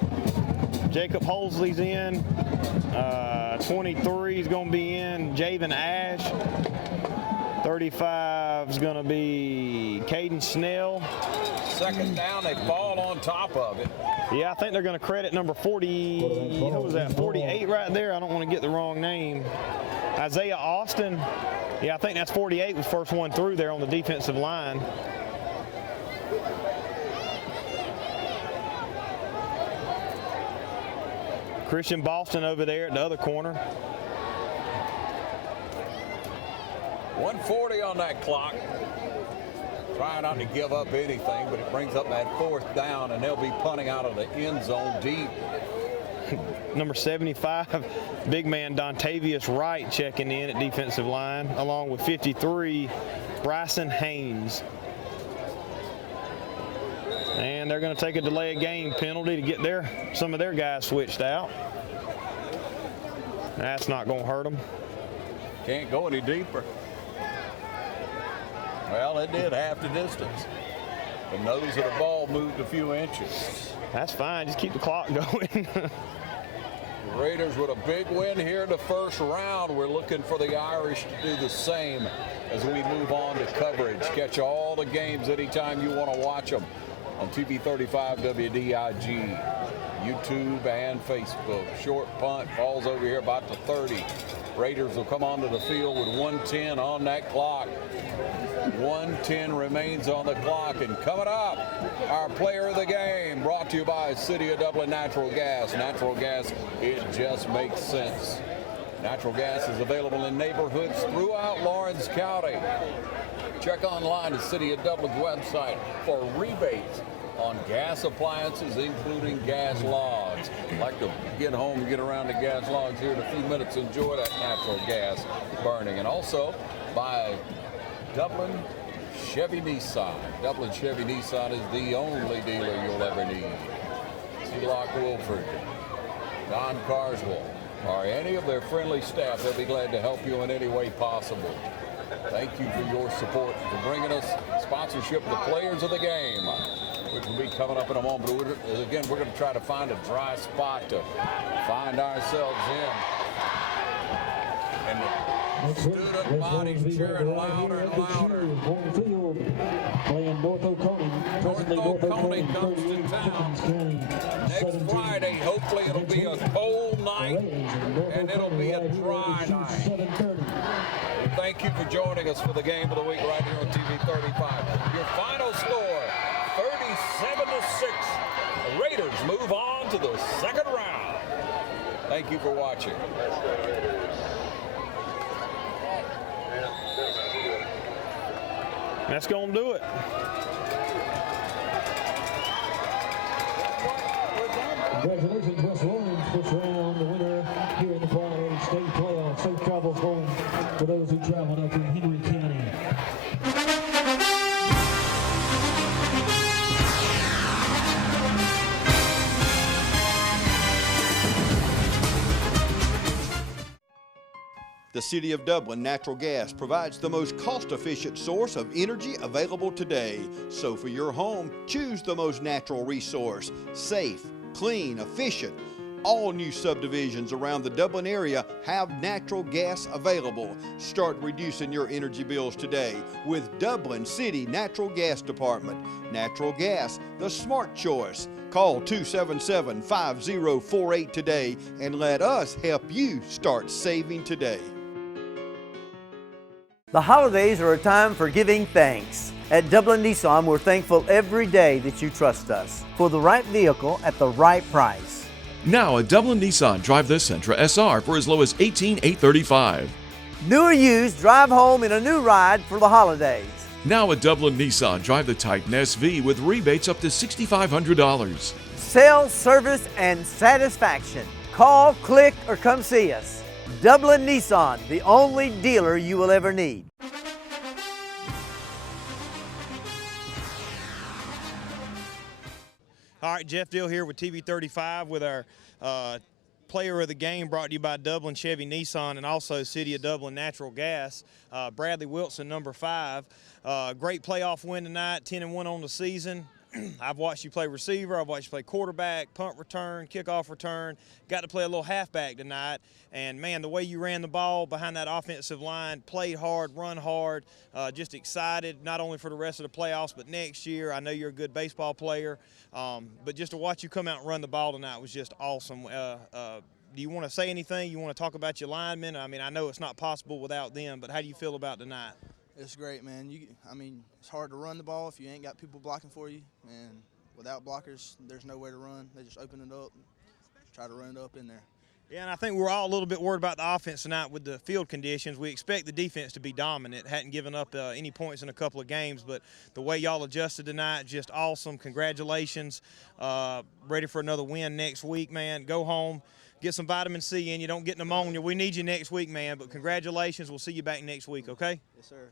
Jacob Holsley's in. 23 is going to be in Javen Ash. 35 is going to be Caden Snell. Second down, they fall on top of it. Yeah, I think they're going to credit number 40. Who was that? 48 right there. I don't want to get the wrong name. Isaiah Austin. Yeah, I think that's 48 was first one through there on the defensive line. Christian Boston over there at the other corner. 1:40 on that clock. Trying not to give up anything, but it brings up that fourth down, and they'll be punting out of the end zone deep. number 75, big man Dontavius Wright checking in at defensive line, along with 53, Bryson Haynes. And they're going to take a delay of game penalty to get some of their guys switched out. That's not going to hurt them. Can't go any deeper. Well, it did half the distance. The nose of the ball moved a few inches. That's fine. Just keep the clock going. The Raiders with a big win here in the first round. We're looking for the Irish to do the same as we move on to coverage. Catch all the games anytime you want to watch them on TV 35 WDIG, YouTube, and Facebook. Short punt falls over here about the 30. Raiders will come onto the field with 1:10 on that clock. 1:10 remains on the clock, and coming up, our player of the game, brought to you by City of Dublin Natural Gas. Natural gas, it just makes sense. Natural gas is available in neighborhoods throughout Lawrence County. Check online at City of Dublin's website for rebates on gas appliances, including gas logs. Like to get home and get around to gas logs here in a few minutes. Enjoy that natural gas burning. And also by Dublin Chevy Nissan. Dublin Chevy Nissan is the only dealer you'll ever need. Sealock Wilford, Don Carswell, or any of their friendly staff, they'll be glad to help you in any way possible. Thank you for your support, for bringing us sponsorship of the players of the game, which will be coming up in a moment. Again, we're going to try to find a dry spot to find ourselves in. And the student body's cheering louder and louder. Playing North Oconee. Presently North Oconee comes to town. Next Friday, hopefully it'll be a cold night and it'll be a dry night. Thank you for joining us for the game of the week right here on TV 35. Your final score, 37-6. The Raiders move on to the second round. Thank you for watching. That's going to do it. Congratulations, West Lawrence, first round, the winner here in the Quad State playoff. Safe travels home for those who traveled up in Henry County. The City of Dublin Natural Gas provides the most cost-efficient source of energy available today. So for your home, choose the most natural resource. Safe, clean, efficient. All new subdivisions around the Dublin area have natural gas available. Start reducing your energy bills today with Dublin City Natural Gas Department. Natural gas, the smart choice. Call 277-5048 today and let us help you start saving today. The holidays are a time for giving thanks. At Dublin Nissan, we're thankful every day that you trust us for the right vehicle at the right price. Now at Dublin Nissan, drive the Sentra SR for as low as $18,835. New or used, drive home in a new ride for the holidays. Now at Dublin Nissan, drive the Titan SV with rebates up to $6,500. Sales, service, and satisfaction. Call, click, or come see us. Dublin Nissan, the only dealer you will ever need. All right, Jeff Dill here with TV 35 with our player of the game, brought to you by Dublin Chevy Nissan and also City of Dublin Natural Gas. Bradley Wilson, number 5. Great playoff win tonight, 10-1 on the season. I've watched you play receiver, I've watched you play quarterback, punt return, kickoff return. Got to play a little halfback tonight. And, man, the way you ran the ball behind that offensive line, played hard, run hard, just excited not only for the rest of the playoffs but next year. I know you're a good baseball player, but just to watch you come out and run the ball tonight was just awesome. Do you want to say anything? You want to talk about your linemen? I mean, I know it's not possible without them, but how do you feel about tonight? It's great, man. It's hard to run the ball if you ain't got people blocking for you, and without blockers, there's no way to run. They just open it up and try to run it up in there. Yeah, and I think we're all a little bit worried about the offense tonight with the field conditions. We expect the defense to be dominant. Hadn't given up any points in a couple of games, but the way y'all adjusted tonight, just awesome. Congratulations. Ready for another win next week, man. Go home, get some vitamin C in you. Don't get pneumonia. We need you next week, man. But congratulations. We'll see you back next week, okay? Yes, sir.